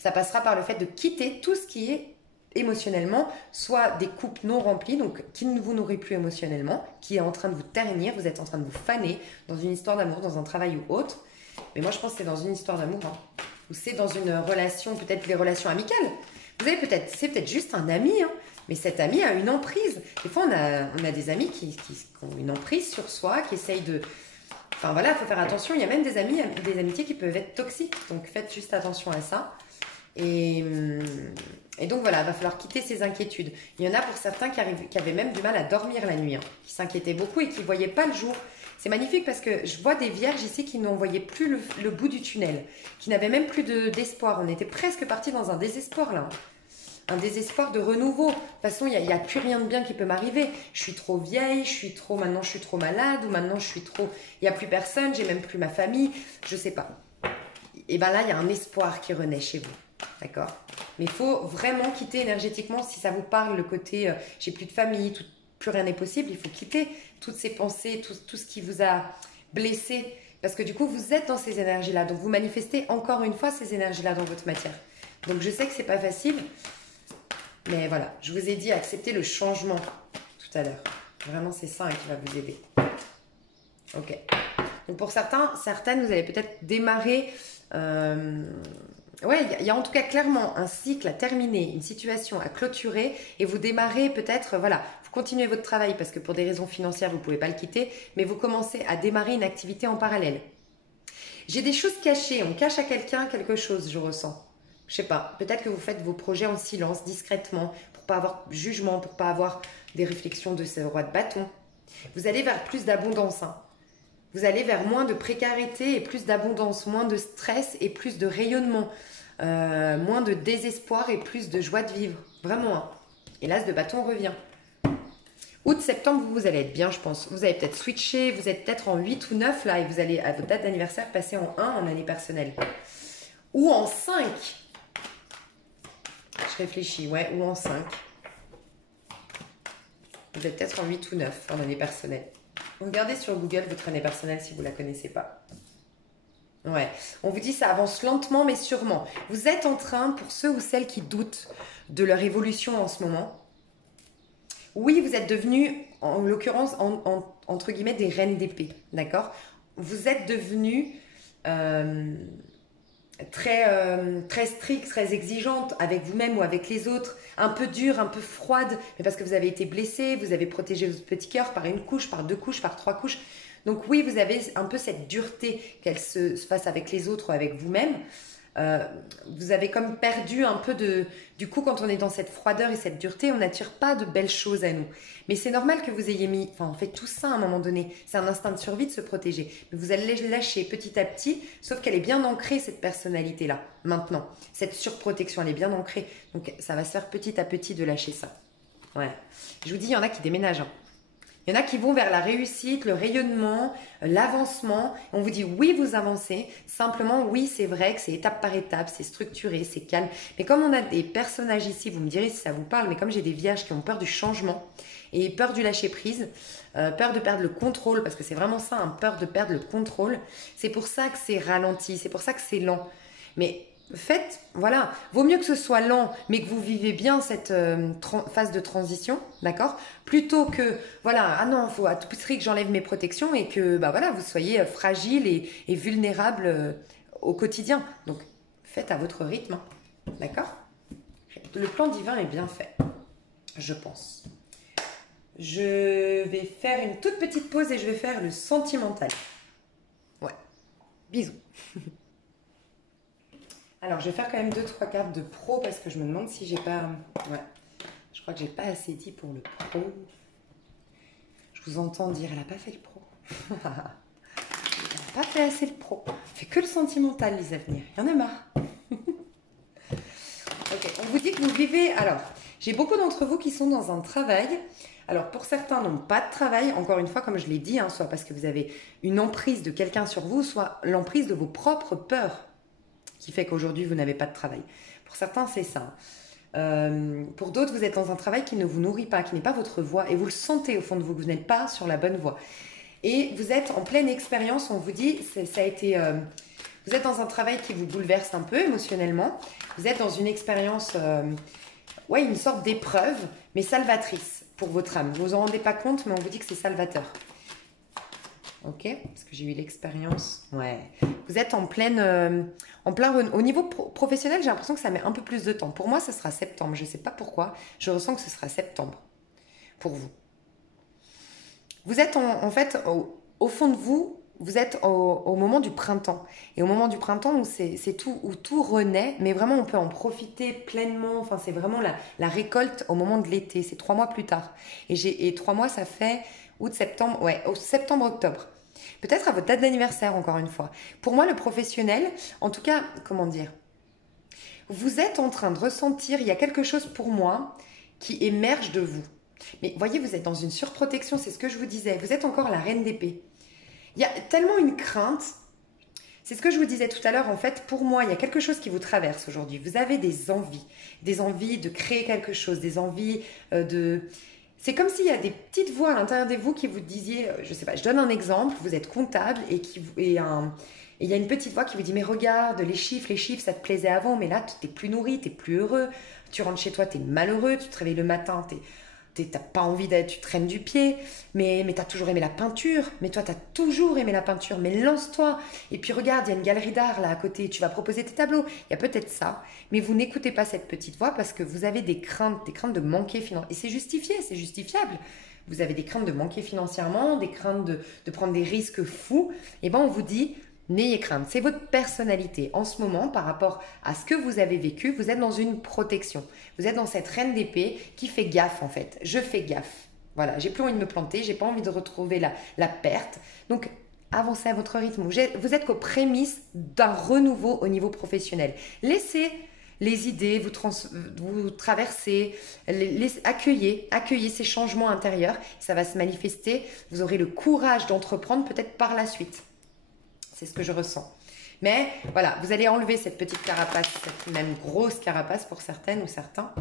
ça passera par le fait de quitter tout ce qui est émotionnellement, soit des coupes non remplies, donc qui ne vous nourrit plus émotionnellement, qui est en train de vous ternir, vous êtes en train de vous faner dans une histoire d'amour, dans un travail ou autre. Mais moi je pense que c'est dans une histoire d'amour, hein, ou c'est dans une relation, peut-être les relations amicales. Vous savez, c'est peut-être juste un ami, hein, mais cet ami a une emprise. Des fois, on a des amis qui ont une emprise sur soi, qui essayent de... Enfin voilà, il faut faire attention. Il y a même des amitiés qui peuvent être toxiques. Donc faites juste attention à ça. Et donc voilà, il va falloir quitter ces inquiétudes. Il y en a pour certains qui avaient même du mal à dormir la nuit, hein, qui s'inquiétaient beaucoup et qui ne voyaient pas le jour. C'est magnifique parce que je vois des vierges ici qui n'en voyaient plus le bout du tunnel, qui n'avaient même plus d'espoir. On était presque parti dans un désespoir là. Un désespoir de renouveau. De toute façon, il n'y a plus rien de bien qui peut m'arriver. Je suis trop vieille, maintenant je suis trop malade, ou maintenant il n'y a plus personne, j'ai même plus ma famille, je sais pas. Et bien là, il y a un espoir qui renaît chez vous. D'accord? Mais il faut vraiment quitter énergétiquement, si ça vous parle, le côté j'ai plus de famille, plus rien n'est possible, il faut quitter toutes ces pensées, tout ce qui vous a blessé. Parce que du coup, vous êtes dans ces énergies-là. Donc, vous manifestez encore une fois ces énergies-là dans votre matière. Donc, je sais que c'est pas facile. Mais voilà, je vous ai dit, acceptez le changement tout à l'heure. Vraiment, c'est ça qui va vous aider. Ok. Donc, pour certaines, vous allez peut-être démarrer... Ouais, il y a en tout cas clairement un cycle à terminer, une situation à clôturer et vous démarrez peut-être, voilà, vous continuez votre travail parce que pour des raisons financières, vous ne pouvez pas le quitter, mais vous commencez à démarrer une activité en parallèle. J'ai des choses cachées, on cache à quelqu'un quelque chose, je ressens. Je sais pas, peut-être que vous faites vos projets en silence, discrètement, pour pas avoir jugement, pour pas avoir des réflexions de ce roi de bâton. Vous allez vers plus d'abondance, hein. Vous allez vers moins de précarité et plus d'abondance, moins de stress et plus de rayonnement, moins de désespoir et plus de joie de vivre. Vraiment, hein. Et l'as de bâton revient. Août, septembre, vous allez être bien, je pense. Vous allez peut-être switcher, vous êtes peut-être en 8 ou 9 là et vous allez, à votre date d'anniversaire, passer en 1 en année personnelle. Ou en 5. Je réfléchis, ouais, ou en 5. Vous êtes peut-être en 8 ou 9 en année personnelle. Regardez sur Google votre année personnelle si vous ne la connaissez pas. Ouais, on vous dit ça avance lentement mais sûrement. Vous êtes en train, pour ceux ou celles qui doutent de leur évolution en ce moment, oui, vous êtes devenus, en l'occurrence, entre guillemets, des reines d'épée, d'accord? Vous êtes devenus très stricte, très exigeante avec vous-même ou avec les autres, un peu dure, un peu froide, mais parce que vous avez été blessé, vous avez protégé votre petit cœur par une couche, par 2 couches, par 3 couches. Donc oui, vous avez un peu cette dureté qu'elle se fasse avec les autres ou avec vous-même. Vous avez comme perdu un peu du coup, quand on est dans cette froideur et cette dureté, on n'attire pas de belles choses à nous. Mais c'est normal que vous ayez mis, enfin on fait tout ça à un moment donné, c'est un instinct de survie de se protéger. Mais vous allez lâcher petit à petit, sauf qu'elle est bien ancrée cette personnalité-là, maintenant. Cette surprotection, elle est bien ancrée. Donc ça va se faire petit à petit de lâcher ça. Ouais. Je vous dis, il y en a qui déménagent, hein. Il y en a qui vont vers la réussite, le rayonnement, l'avancement. On vous dit oui, vous avancez. Simplement, oui, c'est vrai que c'est étape par étape, c'est structuré, c'est calme. Mais comme on a des personnages ici, vous me direz si ça vous parle, mais comme j'ai des vierges qui ont peur du changement et peur du lâcher prise, peur de perdre le contrôle, parce que c'est vraiment ça, hein, peur de perdre le contrôle. C'est pour ça que c'est ralenti, c'est pour ça que c'est lent. Mais faites, voilà, vaut mieux que ce soit lent, mais que vous vivez bien cette phase de transition, d'accord? Plutôt que, voilà, ah non, il faut à tout prix que j'enlève mes protections et que, bah voilà, vous soyez fragile et vulnérable au quotidien. Donc, faites à votre rythme, hein, d'accord? Le plan divin est bien fait, je pense. Je vais faire une toute petite pause et je vais faire le sentimental. Ouais, bisous. Alors, je vais faire quand même 2-3 cartes de pro parce que je me demande si j'ai pas... Ouais, je crois que j'ai pas assez dit pour le pro. Je vous entends dire, elle a pas fait le pro. Elle n'a pas fait assez le pro. Elle fait que le sentimental, les avenirs. Il y en a marre. vous dit que vous vivez... Alors, j'ai beaucoup d'entre vous qui sont dans un travail. Alors, pour certains, n'ont pas de travail. Encore une fois, comme je l'ai dit, hein, soit parce que vous avez une emprise de quelqu'un sur vous, soit l'emprise de vos propres peurs qui fait qu'aujourd'hui, vous n'avez pas de travail. Pour certains, c'est ça. Pour d'autres, vous êtes dans un travail qui ne vous nourrit pas, qui n'est pas votre voie, et vous le sentez au fond de vous, que vous n'êtes pas sur la bonne voie. Et vous êtes en pleine expérience, on vous dit, ça a été... vous êtes dans un travail qui vous bouleverse un peu émotionnellement. Vous êtes dans une expérience, ouais, une sorte d'épreuve, mais salvatrice pour votre âme. Vous vous en rendez pas compte, mais on vous dit que c'est salvateur. Ok, parce que j'ai eu l'expérience. Ouais. Vous êtes en plein au niveau professionnel, j'ai l'impression que ça met un peu plus de temps. Pour moi, ce sera septembre. Je ne sais pas pourquoi. Je ressens que ce sera septembre pour vous. Vous êtes en fait, au fond de vous, vous êtes au moment du printemps. Et au moment du printemps, où tout renaît, mais vraiment, on peut en profiter pleinement. Enfin, c'est vraiment la récolte au moment de l'été. C'est 3 mois plus tard. Et 3 mois, ça fait août, septembre, ouais, septembre, octobre. Peut-être à votre date d'anniversaire, encore une fois. Pour moi, le professionnel, en tout cas, comment dire, vous êtes en train de ressentir, il y a quelque chose pour moi qui émerge de vous. Mais voyez, vous êtes dans une surprotection, c'est ce que je vous disais. Vous êtes encore la reine d'épée. Il y a tellement une crainte. C'est ce que je vous disais tout à l'heure. En fait, pour moi, il y a quelque chose qui vous traverse aujourd'hui. Vous avez des envies de créer quelque chose, des envies de... C'est comme s'il y a des petites voix à l'intérieur de vous qui vous disiez, je sais pas, je donne un exemple, vous êtes comptable et il y a une petite voix qui vous dit, mais regarde, les chiffres, ça te plaisait avant, mais là, tu n'es plus nourri, tu n'es plus heureux, tu rentres chez toi, tu es malheureux, tu te réveilles le matin, t'as pas envie d'être, tu traînes du pied, mais tu as toujours aimé la peinture, mais toi tu as toujours aimé la peinture, mais lance-toi, et puis regarde, il y a une galerie d'art là à côté, tu vas proposer tes tableaux, il y a peut-être ça, mais vous n'écoutez pas cette petite voix parce que vous avez des craintes de manquer financièrement, et c'est justifié, c'est justifiable, vous avez des craintes de manquer financièrement, des craintes de prendre des risques fous, et ben on vous dit, n'ayez crainte, c'est votre personnalité. En ce moment, par rapport à ce que vous avez vécu, vous êtes dans une protection. Vous êtes dans cette reine d'épée qui fait gaffe en fait. Je fais gaffe. Voilà, j'ai plus envie de me planter, j'ai pas envie de retrouver la perte. Donc, avancez à votre rythme. Vous êtes qu'aux prémices d'un renouveau au niveau professionnel. Laissez les idées vous traverser, accueillez ces changements intérieurs. Ça va se manifester. Vous aurez le courage d'entreprendre peut-être par la suite. C'est ce que je ressens. Mais voilà, vous allez enlever cette petite carapace, cette même grosse carapace pour certaines ou certains.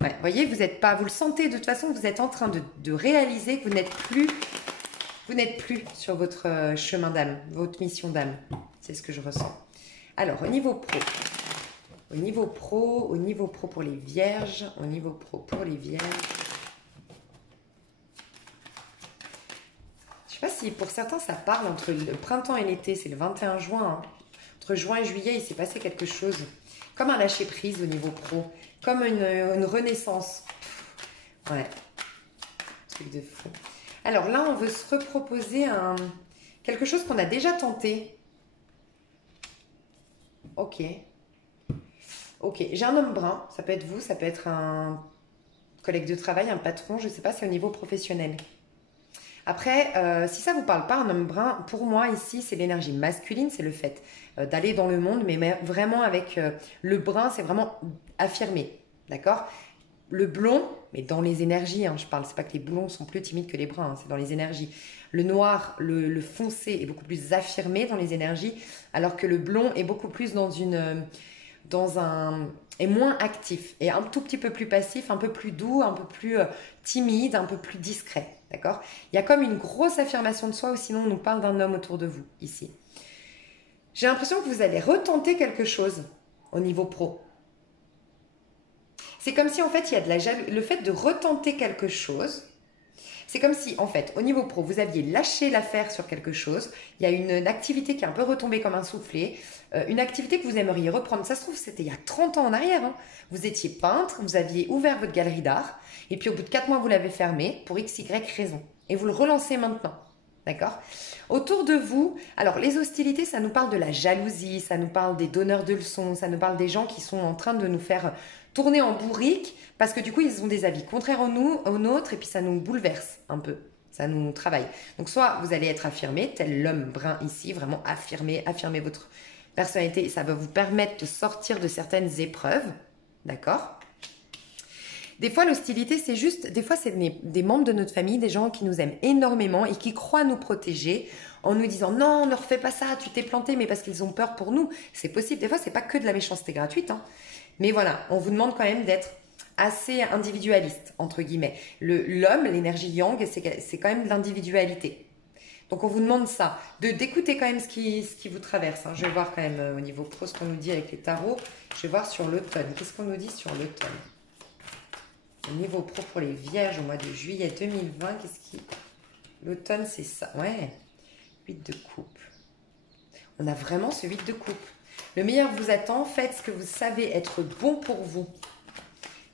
Ouais, vous voyez, vous le sentez de toute façon, vous êtes en train de réaliser que vous n'êtes plus sur votre chemin d'âme, votre mission d'âme. C'est ce que je ressens. Alors, au niveau pro pour les vierges, je ne sais pas si pour certains ça parle entre le printemps et l'été, c'est le 21 juin. Hein. Entre juin et juillet, il s'est passé quelque chose. Comme un lâcher-prise au niveau pro. Comme une renaissance. Ouais. Truc de fou. Alors là, on veut se reproposer quelque chose qu'on a déjà tenté. Ok. Ok, j'ai un homme brun. Ça peut être vous, ça peut être un collègue de travail, un patron. Je ne sais pas, c'est au niveau professionnel. Après, si ça ne vous parle pas, un homme brun, pour moi ici, c'est l'énergie masculine, c'est le fait d'aller dans le monde, mais vraiment avec le brun, c'est vraiment affirmé, d'accord? Le blond, mais dans les énergies, hein, je parle, c'est pas que les blonds sont plus timides que les bruns, hein, c'est dans les énergies. Le noir, le foncé est beaucoup plus affirmé dans les énergies, alors que le blond est beaucoup plus est moins actif, et un tout petit peu plus passif, un peu plus doux, un peu plus timide, un peu plus discret. D'accord? Il y a comme une grosse affirmation de soi, ou sinon on nous parle d'un homme autour de vous, ici. J'ai l'impression que vous allez retenter quelque chose au niveau pro. C'est comme si, en fait, il y a le fait de retenter quelque chose. C'est comme si, en fait, au niveau pro, vous aviez lâché l'affaire sur quelque chose. Il y a une activité qui est un peu retombée comme un soufflet. Une activité que vous aimeriez reprendre. Ça se trouve, c'était il y a 30 ans en arrière. Hein. Vous étiez peintre, vous aviez ouvert votre galerie d'art. Et puis, au bout de 4 mois, vous l'avez fermée pour x, y raison. Et vous le relancez maintenant. D'accord? Autour de vous, alors les hostilités, ça nous parle de la jalousie, ça nous parle des donneurs de leçons, ça nous parle des gens qui sont en train de nous faire tourner en bourrique parce que du coup, ils ont des avis contraires aux nôtres et puis ça nous bouleverse un peu, ça nous travaille. Donc soit vous allez être affirmé, tel l'homme brun ici, vraiment affirmer votre personnalité, ça va vous permettre de sortir de certaines épreuves, D'accord? Des fois, l'hostilité, c'est juste, des fois, c'est des membres de notre famille, des gens qui nous aiment énormément et qui croient nous protéger en nous disant non, ne refais pas ça, tu t'es planté, mais parce qu'ils ont peur pour nous. C'est possible. Des fois, c'est pas que de la méchanceté gratuite, hein. Mais voilà, on vous demande quand même d'être assez individualiste, entre guillemets. L'homme, l'énergie yang, c'est quand même de l'individualité. Donc on vous demande ça, d'écouter quand même ce qui vous traverse, hein. Je vais voir quand même au niveau pro ce qu'on nous dit avec les tarots. Je vais voir sur l'automne. Qu'est-ce qu'on nous dit sur l'automne? Au niveau pro pour les vierges au mois de juillet 2020, qu'est-ce qui... L'automne, c'est ça. Ouais, 8 de coupe. On a vraiment ce 8 de coupe. Le meilleur vous attend, faites ce que vous savez être bon pour vous.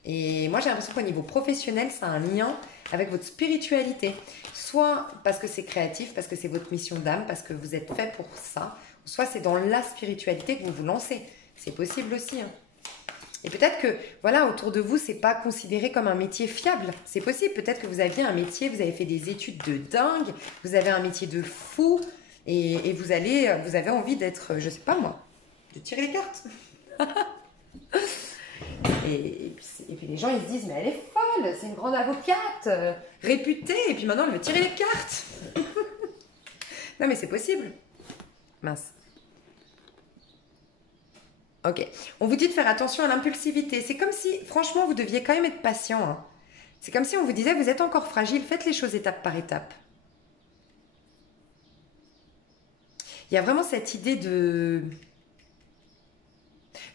Et moi, j'ai l'impression qu'au niveau professionnel, ça a un lien avec votre spiritualité. Soit parce que c'est créatif, parce que c'est votre mission d'âme, parce que vous êtes fait pour ça. Soit c'est dans la spiritualité que vous vous lancez. C'est possible aussi, hein. Et peut-être que, voilà, autour de vous, c'est pas considéré comme un métier fiable. C'est possible. Peut-être que vous aviez un métier, vous avez fait des études de dingue, vous avez un métier de fou, et vous avez envie d'être, je sais pas moi, de tirer les cartes. Et puis les gens, ils se disent, mais elle est folle, c'est une grande avocate, réputée, et puis maintenant elle veut tirer les cartes. Non, mais c'est possible. Mince. Ok. On vous dit de faire attention à l'impulsivité. C'est comme si, franchement, vous deviez quand même être patient, hein. C'est comme si on vous disait, vous êtes encore fragile, faites les choses étape par étape. Il y a vraiment cette idée de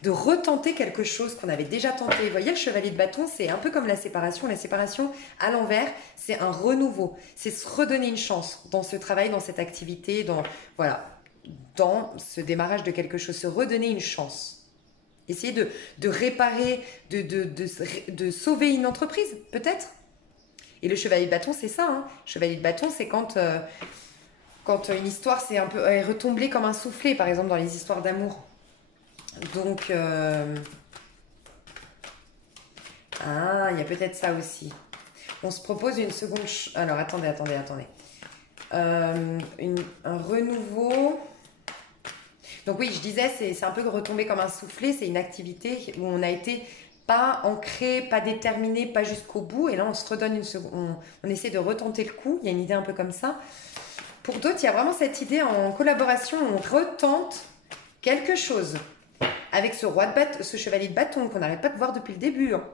retenter quelque chose qu'on avait déjà tenté. Vous voyez, le chevalier de bâton, c'est un peu comme la séparation. La séparation, à l'envers, c'est un renouveau. C'est se redonner une chance dans ce travail, dans cette activité, dans ce démarrage de quelque chose, se redonner une chance. Essayer de réparer, de sauver une entreprise, peut-être. Et le chevalier de bâton, c'est ça, hein. Le chevalier de bâton, c'est quand une histoire est retombée comme un soufflet, par exemple, dans les histoires d'amour. Donc, il y a peut-être ça aussi. On se propose une seconde... Alors, attendez. Un renouveau... Donc oui, je disais, c'est un peu retomber comme un soufflet. C'est une activité où on a été pas ancré, pas déterminé, pas jusqu'au bout. Et là, on se redonne une seconde. On essaie de retenter le coup. Il y a une idée un peu comme ça. Pour d'autres, il y a vraiment cette idée en collaboration où on retente quelque chose. Avec ce chevalier de bâton qu'on n'arrête pas de voir depuis le début, hein.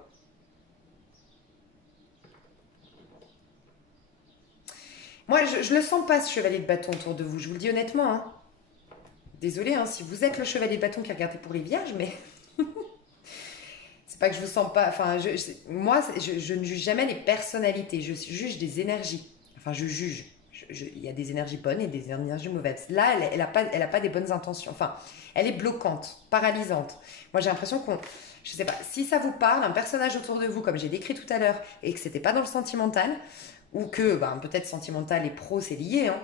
Moi, je le sens pas, ce chevalier de bâton autour de vous. Je vous le dis honnêtement, hein. Désolée, hein, si vous êtes le chevalier de bâton qui a regardé pour les vierges, mais... c'est pas que je vous sens pas... Enfin, moi, je ne juge jamais les personnalités. Je juge des énergies. Enfin, je juge. Il y a des énergies bonnes et des énergies mauvaises. Là, elle a pas des bonnes intentions. Enfin, elle est bloquante, paralysante. Moi, j'ai l'impression je sais pas, si ça vous parle, un personnage autour de vous, comme j'ai décrit tout à l'heure, et que c'était pas dans le sentimental, ou que, peut-être sentimental et pro, c'est lié, hein.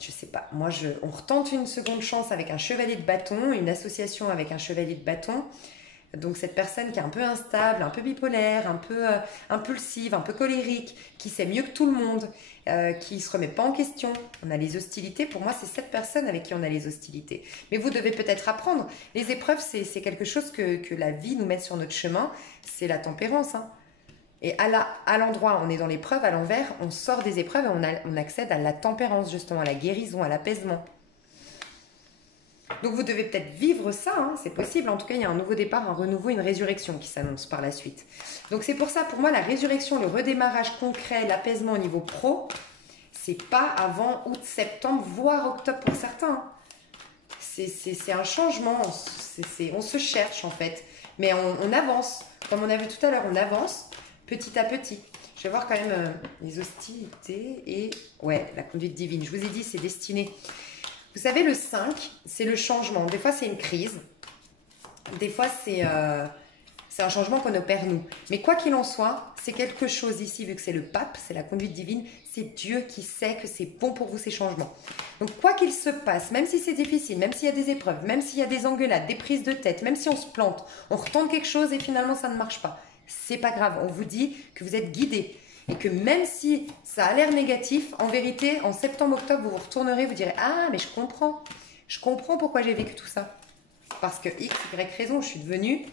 Je sais pas. Moi, on retente une seconde chance avec un chevalier de bâton, une association avec un chevalier de bâton. Donc cette personne qui est un peu instable, un peu bipolaire, un peu impulsive, un peu colérique, qui sait mieux que tout le monde, qui ne se remet pas en question. On a les hostilités. Pour moi, c'est cette personne avec qui on a les hostilités. Mais vous devez peut-être apprendre. Les épreuves, c'est quelque chose que la vie nous met sur notre chemin. C'est la tempérance, hein. Et à l'endroit où on est dans l'épreuve, à l'envers, on sort des épreuves et on accède à la tempérance, justement, à la guérison, à l'apaisement. Donc vous devez peut-être vivre ça, hein, c'est possible. En tout cas, il y a un nouveau départ, un renouveau, une résurrection qui s'annonce par la suite. Donc c'est pour ça, pour moi, la résurrection, le redémarrage concret, l'apaisement au niveau pro, c'est pas avant août, septembre, voire octobre pour certains. C'est un changement, on se cherche en fait. Mais on avance, comme on a vu tout à l'heure, on avance petit à petit. Je vais voir quand même les hostilités et... Ouais, la conduite divine. Je vous ai dit, c'est destiné... Vous savez, le 5, c'est le changement. Des fois, c'est une crise. Des fois, c'est un changement qu'on opère nous. Mais quoi qu'il en soit, c'est quelque chose ici, vu que c'est le pape, c'est la conduite divine, c'est Dieu qui sait que c'est bon pour vous ces changements. Donc, quoi qu'il se passe, même si c'est difficile, même s'il y a des épreuves, même s'il y a des engueulades, des prises de tête, même si on se plante, on retente quelque chose et finalement, ça ne marche pas. C'est pas grave. On vous dit que vous êtes guidés. Et que même si ça a l'air négatif, en vérité, en septembre-octobre, vous vous retournerez, vous direz « Ah, mais je comprends. Je comprends pourquoi j'ai vécu tout ça. Parce que X, Y raison, je suis devenue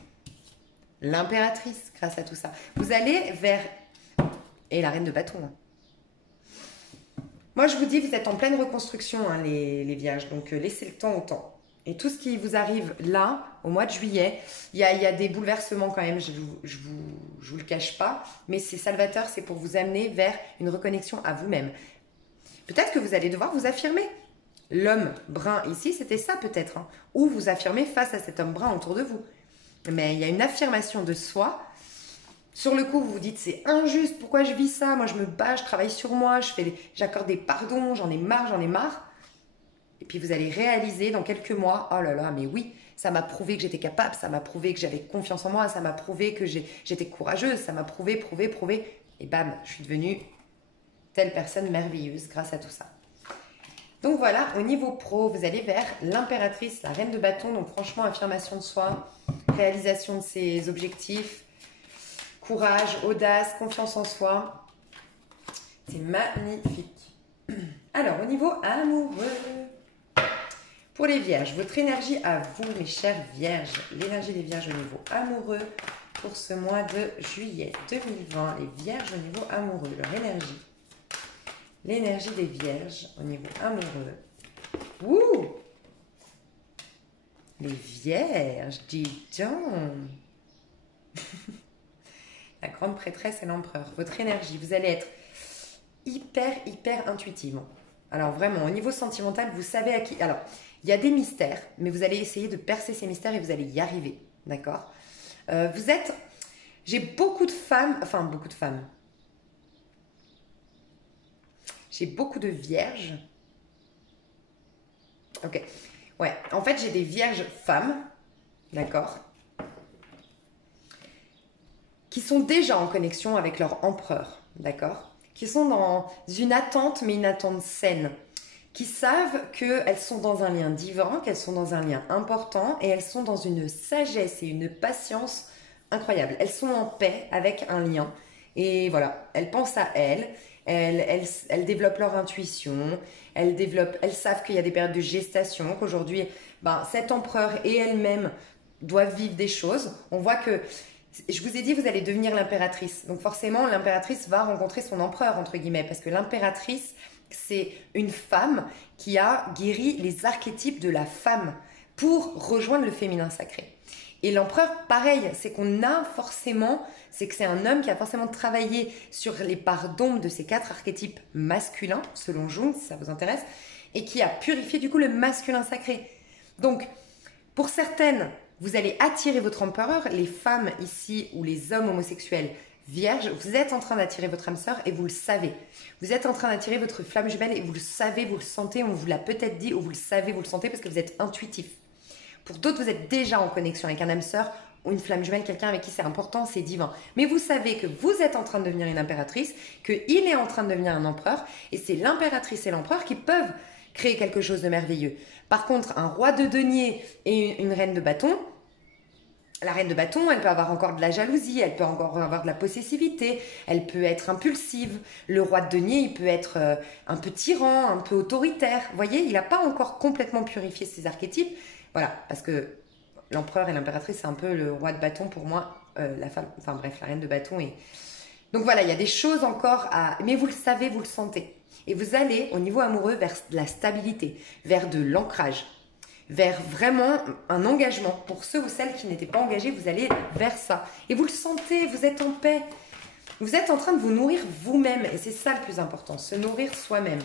l'impératrice grâce à tout ça. Vous allez vers... Et la reine de bâton. Hein. Moi, je vous dis, vous êtes en pleine reconstruction, hein, les vierges. Donc, laissez le temps au temps. Et tout ce qui vous arrive là, au mois de juillet, il y a des bouleversements quand même, je vous le cache pas. Mais c'est salvateur, c'est pour vous amener vers une reconnexion à vous-même. Peut-être que vous allez devoir vous affirmer. L'homme brun ici, c'était ça peut-être. Hein, ou vous affirmer face à cet homme brun autour de vous. Mais il y a une affirmation de soi. Sur le coup, vous vous dites, c'est injuste, pourquoi je vis ça? Moi, je me bats, je travaille sur moi, j'accorde des pardons, j'en ai marre. Et puis, vous allez réaliser dans quelques mois, oh là là, mais oui, ça m'a prouvé que j'étais capable, ça m'a prouvé que j'avais confiance en moi, ça m'a prouvé que j'étais courageuse, ça m'a prouvé. Et bam, je suis devenue telle personne merveilleuse grâce à tout ça. Donc voilà, au niveau pro, vous allez vers l'impératrice, la reine de bâton. Donc franchement, affirmation de soi, réalisation de ses objectifs, courage, audace, confiance en soi. C'est magnifique. Alors, au niveau amoureux, pour les vierges, votre énergie à vous, mes chères vierges, l'énergie des vierges au niveau amoureux pour ce mois de juillet 2020, les vierges au niveau amoureux, leur énergie. L'énergie des vierges au niveau amoureux. Ouh! Les vierges, dis donc! La grande prêtresse et l'empereur. Votre énergie, vous allez être hyper intuitive. Alors vraiment, au niveau sentimental, vous savez à qui... Alors, il y a des mystères, mais vous allez essayer de percer ces mystères et vous allez y arriver. D'accord? Vous êtes... J'ai beaucoup de femmes... Enfin, beaucoup de femmes. J'ai beaucoup de vierges. Ok. Ouais, en fait, j'ai des vierges femmes. D'accord? Qui sont déjà en connexion avec leur empereur, d'accord? Qui sont dans une attente, mais une attente saine. Qui savent qu'elles sont dans un lien divin, qu'elles sont dans un lien important et elles sont dans une sagesse et une patience incroyable. Elles sont en paix avec un lien et voilà, elles pensent à elles développent leur intuition, elles savent qu'il y a des périodes de gestation, qu'aujourd'hui, cet empereur et elle-même doivent vivre des choses. On voit que je vous ai dit, vous allez devenir l'impératrice. Donc forcément, l'impératrice va rencontrer son empereur, entre guillemets, parce que l'impératrice, c'est une femme qui a guéri les archétypes de la femme pour rejoindre le féminin sacré. Et l'empereur, pareil, c'est que c'est un homme qui a forcément travaillé sur les parts d'ombre de ces 4 archétypes masculins, selon Jung, si ça vous intéresse, et qui a purifié du coup le masculin sacré. Donc, pour certaines, vous allez attirer votre empereur, les femmes ici ou les hommes homosexuels vierges, vous êtes en train d'attirer votre âme sœur et vous le savez. Vous êtes en train d'attirer votre flamme jumelle et vous le savez, vous le sentez, on vous l'a peut-être dit ou vous le savez, vous le sentez parce que vous êtes intuitif. Pour d'autres, vous êtes déjà en connexion avec un âme sœur ou une flamme jumelle, quelqu'un avec qui c'est important, c'est divin. Mais vous savez que vous êtes en train de devenir une impératrice, qu'il est en train de devenir un empereur et c'est l'impératrice et l'empereur qui peuvent créer quelque chose de merveilleux. Par contre, un roi de denier et une reine de bâton, la reine de bâton, elle peut avoir encore de la jalousie, elle peut encore avoir de la possessivité, elle peut être impulsive. Le roi de denier, il peut être un peu tyran, un peu autoritaire. Vous voyez, il n'a pas encore complètement purifié ses archétypes. Voilà, parce que l'empereur et l'impératrice, c'est un peu le roi de bâton pour moi, la femme, enfin bref, la reine de bâton. Donc voilà, il y a des choses encore à... Mais vous le savez, vous le sentez. Et vous allez, au niveau amoureux, vers de la stabilité, vers de l'ancrage, vers vraiment un engagement. Pour ceux ou celles qui n'étaient pas engagés, vous allez vers ça. Et vous le sentez, vous êtes en paix. Vous êtes en train de vous nourrir vous-même. Et c'est ça le plus important, se nourrir soi-même.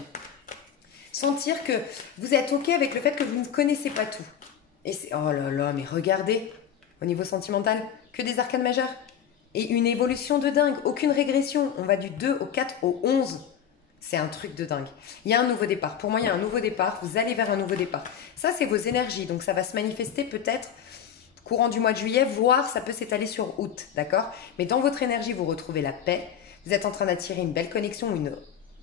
Sentir que vous êtes OK avec le fait que vous ne connaissez pas tout. Et c'est... Oh là là, mais regardez, au niveau sentimental, que des arcanes majeures. Et une évolution de dingue, aucune régression. On va du 2 au 4 au 11. C'est un truc de dingue. Il y a un nouveau départ. Pour moi, il y a un nouveau départ. Vous allez vers un nouveau départ. Ça, c'est vos énergies. Donc, ça va se manifester peut-être courant du mois de juillet, voire ça peut s'étaler sur août. D'accord? Mais dans votre énergie, vous retrouvez la paix. Vous êtes en train d'attirer une belle connexion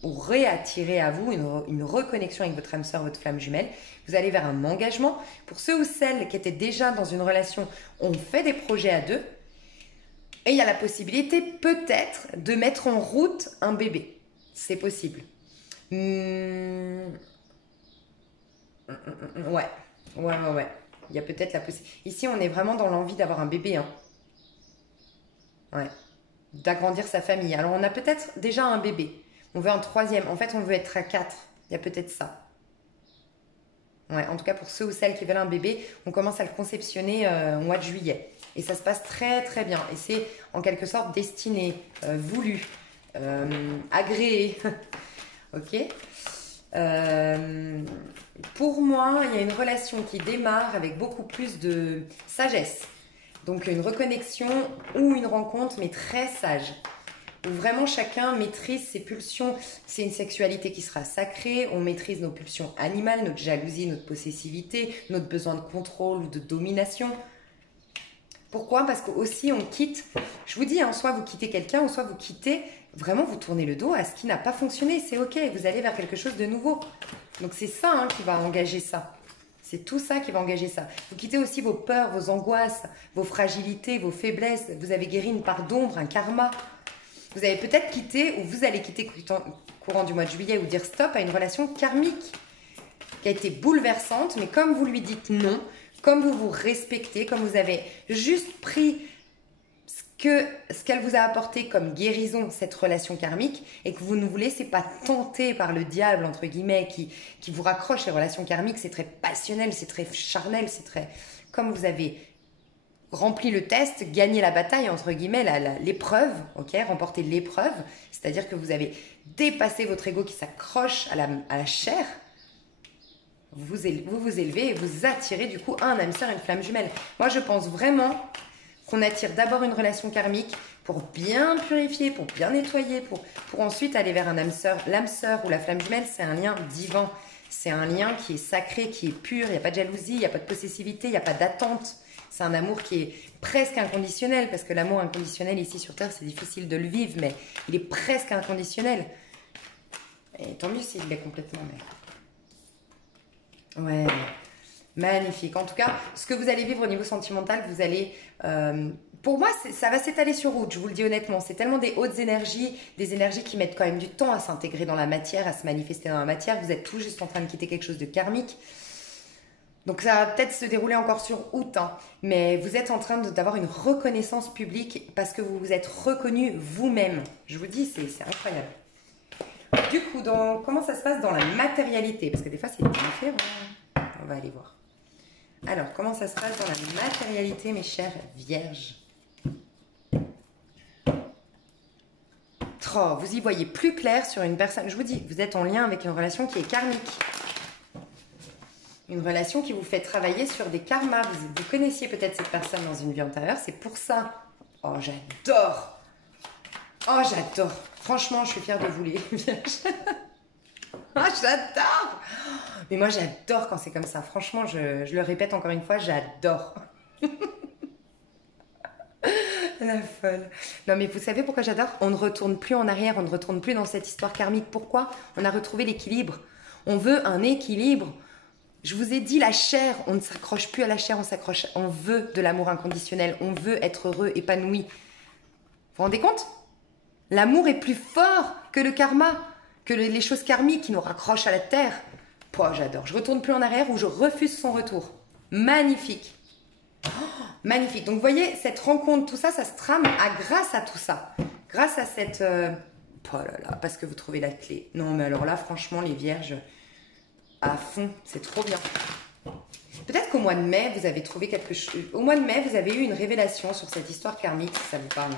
ou réattirer à vous une reconnexion avec votre âme sœur, votre flamme jumelle. Vous allez vers un engagement. Pour ceux ou celles qui étaient déjà dans une relation, on fait des projets à deux. Et il y a la possibilité peut-être de mettre en route un bébé. C'est possible. Ouais. Il y a peut-être la possibilité. Ici, on est vraiment dans l'envie d'avoir un bébé. Hein. Ouais. D'agrandir sa famille. Alors, on a peut-être déjà un bébé. On veut un troisième. En fait, on veut être à 4. Il y a peut-être ça. Ouais, en tout cas, pour ceux ou celles qui veulent un bébé, on commence à le conceptionner au mois de juillet. Et ça se passe très, très bien. Et c'est en quelque sorte destiné, voulu, agréé. Ok. Pour moi, il y a une relation qui démarre avec beaucoup plus de sagesse. Donc une reconnexion ou une rencontre, mais très sage. Où vraiment chacun maîtrise ses pulsions. C'est une sexualité qui sera sacrée. On maîtrise nos pulsions animales, notre jalousie, notre possessivité, notre besoin de contrôle ou de domination. Pourquoi? Parce que aussi on quitte, je vous dis, hein, soit vous quittez quelqu'un, ou soit vous quittez, vraiment vous tournez le dos à ce qui n'a pas fonctionné. C'est ok, vous allez vers quelque chose de nouveau. Donc c'est ça hein, qui va engager ça. C'est tout ça qui va engager ça. Vous quittez aussi vos peurs, vos angoisses, vos fragilités, vos faiblesses. Vous avez guéri une part d'ombre, un karma. Vous avez peut-être quitté, ou vous allez quitter courant du mois de juillet, ou dire stop à une relation karmique qui a été bouleversante, mais comme vous lui dites non, comme vous vous respectez, comme vous avez juste pris ce qu'elle vous a apporté comme guérison, cette relation karmique, et que vous ne vous laissez pas tenter par le diable, entre guillemets, qui vous raccroche. Les relations karmiques, c'est très passionnel, c'est très charnel, c'est très... Comme vous avez rempli le test, gagné la bataille, entre guillemets, l'épreuve, ok, remporté l'épreuve, c'est-à-dire que vous avez dépassé votre ego qui s'accroche à la chair, vous élevez et vous attirez du coup un âme sœur et une flamme jumelle. Moi, je pense vraiment qu'on attire d'abord une relation karmique pour bien purifier, pour bien nettoyer, pour ensuite aller vers un âme sœur. L'âme sœur ou la flamme jumelle, c'est un lien divin. C'est un lien qui est sacré, qui est pur. Il n'y a pas de jalousie, il n'y a pas de possessivité, il n'y a pas d'attente. C'est un amour qui est presque inconditionnel, parce que l'amour inconditionnel ici sur Terre, c'est difficile de le vivre, mais il est presque inconditionnel. Et tant mieux s'il l'est complètement, mais... Ouais, magnifique. En tout cas, ce que vous allez vivre au niveau sentimental, vous allez... pour moi, ça va s'étaler sur route, je vous le dis honnêtement. C'est tellement des hautes énergies, des énergies qui mettent quand même du temps à s'intégrer dans la matière, à se manifester dans la matière. Vous êtes tout juste en train de quitter quelque chose de karmique. Donc ça va peut-être se dérouler encore sur août, hein, mais vous êtes en train d'avoir une reconnaissance publique parce que vous vous êtes reconnu vous-même. Je vous dis, c'est incroyable. Du coup, comment ça se passe dans la matérialité? Parce que des fois, c'est différent. On va aller voir. Alors, comment ça se passe dans la matérialité, mes chères vierges? Oh, vous y voyez plus clair sur une personne. Je vous dis, vous êtes en lien avec une relation qui est karmique. Une relation qui vous fait travailler sur des karmas. Vous connaissiez peut-être cette personne dans une vie antérieure. C'est pour ça. Oh, j'adore. Oh, j'adore. Franchement, je suis fière de vous, les vierges. Oh, j'adore. Mais moi, j'adore quand c'est comme ça. Franchement, je le répète encore une fois, j'adore. La folle. Non, mais vous savez pourquoi j'adore? On ne retourne plus en arrière, on ne retourne plus dans cette histoire karmique. Pourquoi? On a retrouvé l'équilibre. On veut un équilibre. Je vous ai dit, la chair, on ne s'accroche plus à la chair, on veut de l'amour inconditionnel, on veut être heureux, épanoui. Vous vous rendez compte? L'amour est plus fort que le karma, que les choses karmiques qui nous raccrochent à la terre. Oh, j'adore. Je retourne plus en arrière ou je refuse son retour. Magnifique. Oh, magnifique. Donc, vous voyez, cette rencontre, tout ça, ça se trame grâce à tout ça. Grâce à cette... Oh là là, parce que vous trouvez la clé. Non, mais alors là, franchement, les vierges... à fond, c'est trop bien. Peut-être qu'au mois de mai, vous avez trouvé quelque chose. Au mois de mai, vous avez eu une révélation sur cette histoire karmique, si ça vous parle.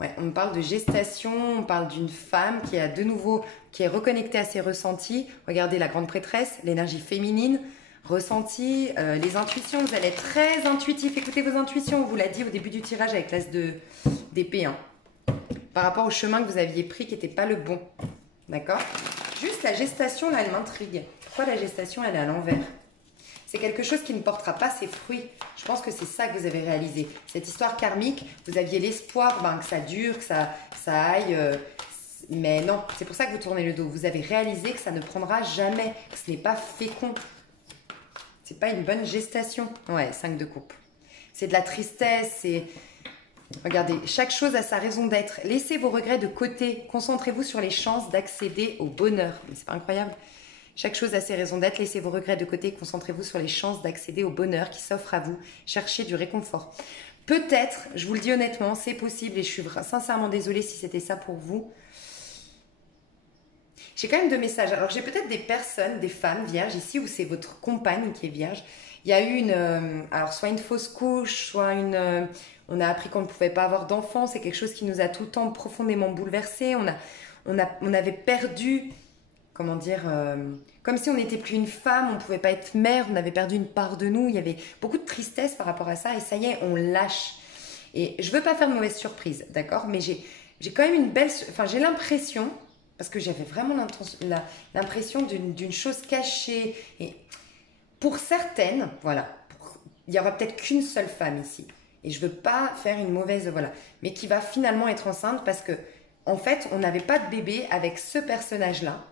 Ouais, on me parle de gestation, on parle d'une femme qui a de nouveau, qui est reconnectée à ses ressentis. Regardez la grande prêtresse, l'énergie féminine, ressenti, les intuitions. Vous allez être très intuitif. Écoutez vos intuitions. On vous l'a dit au début du tirage avec l'as d'épée, hein. Par rapport au chemin que vous aviez pris qui n'était pas le bon. D'accord? Juste la gestation, là, elle m'intrigue. Pourquoi la gestation, elle est à l'envers? C'est quelque chose qui ne portera pas ses fruits. Je pense que c'est ça que vous avez réalisé. Cette histoire karmique, vous aviez l'espoir que ça dure, que ça aille... mais non, c'est pour ça que vous tournez le dos. Vous avez réalisé que ça ne prendra jamais, que ce n'est pas fécond. C'est pas une bonne gestation. Ouais, 5 de coupe. C'est de la tristesse, c'est... Regardez, chaque chose a sa raison d'être. Laissez vos regrets de côté. Concentrez-vous sur les chances d'accéder au bonheur. Mais c'est pas incroyable? Chaque chose a ses raisons d'être. Laissez vos regrets de côté et concentrez-vous sur les chances d'accéder au bonheur qui s'offre à vous. Cherchez du réconfort. Peut-être, je vous le dis honnêtement, c'est possible et je suis sincèrement désolée si c'était ça pour vous. J'ai quand même deux messages. Alors, j'ai peut-être des personnes, des femmes vierges ici, où c'est votre compagne qui est vierge. Il y a eu alors soit une fausse couche, soit on a appris qu'on ne pouvait pas avoir d'enfants. C'est quelque chose qui nous a tout le temps profondément bouleversés. On avait perdu, comment dire, comme si on n'était plus une femme, on ne pouvait pas être mère, on avait perdu une part de nous. Il y avait beaucoup de tristesse par rapport à ça. Et ça y est, on lâche. Et je ne veux pas faire de mauvaise surprise, d'accord? Mais j'ai quand même une belle... Enfin, j'ai l'impression... Parce que j'avais vraiment l'impression d'une chose cachée. Et pour certaines, voilà, il n'y aura peut-être qu'une seule femme ici. Et je ne veux pas faire une mauvaise, voilà. Mais qui va finalement être enceinte parce que, en fait, on n'avait pas de bébé avec ce personnage-là.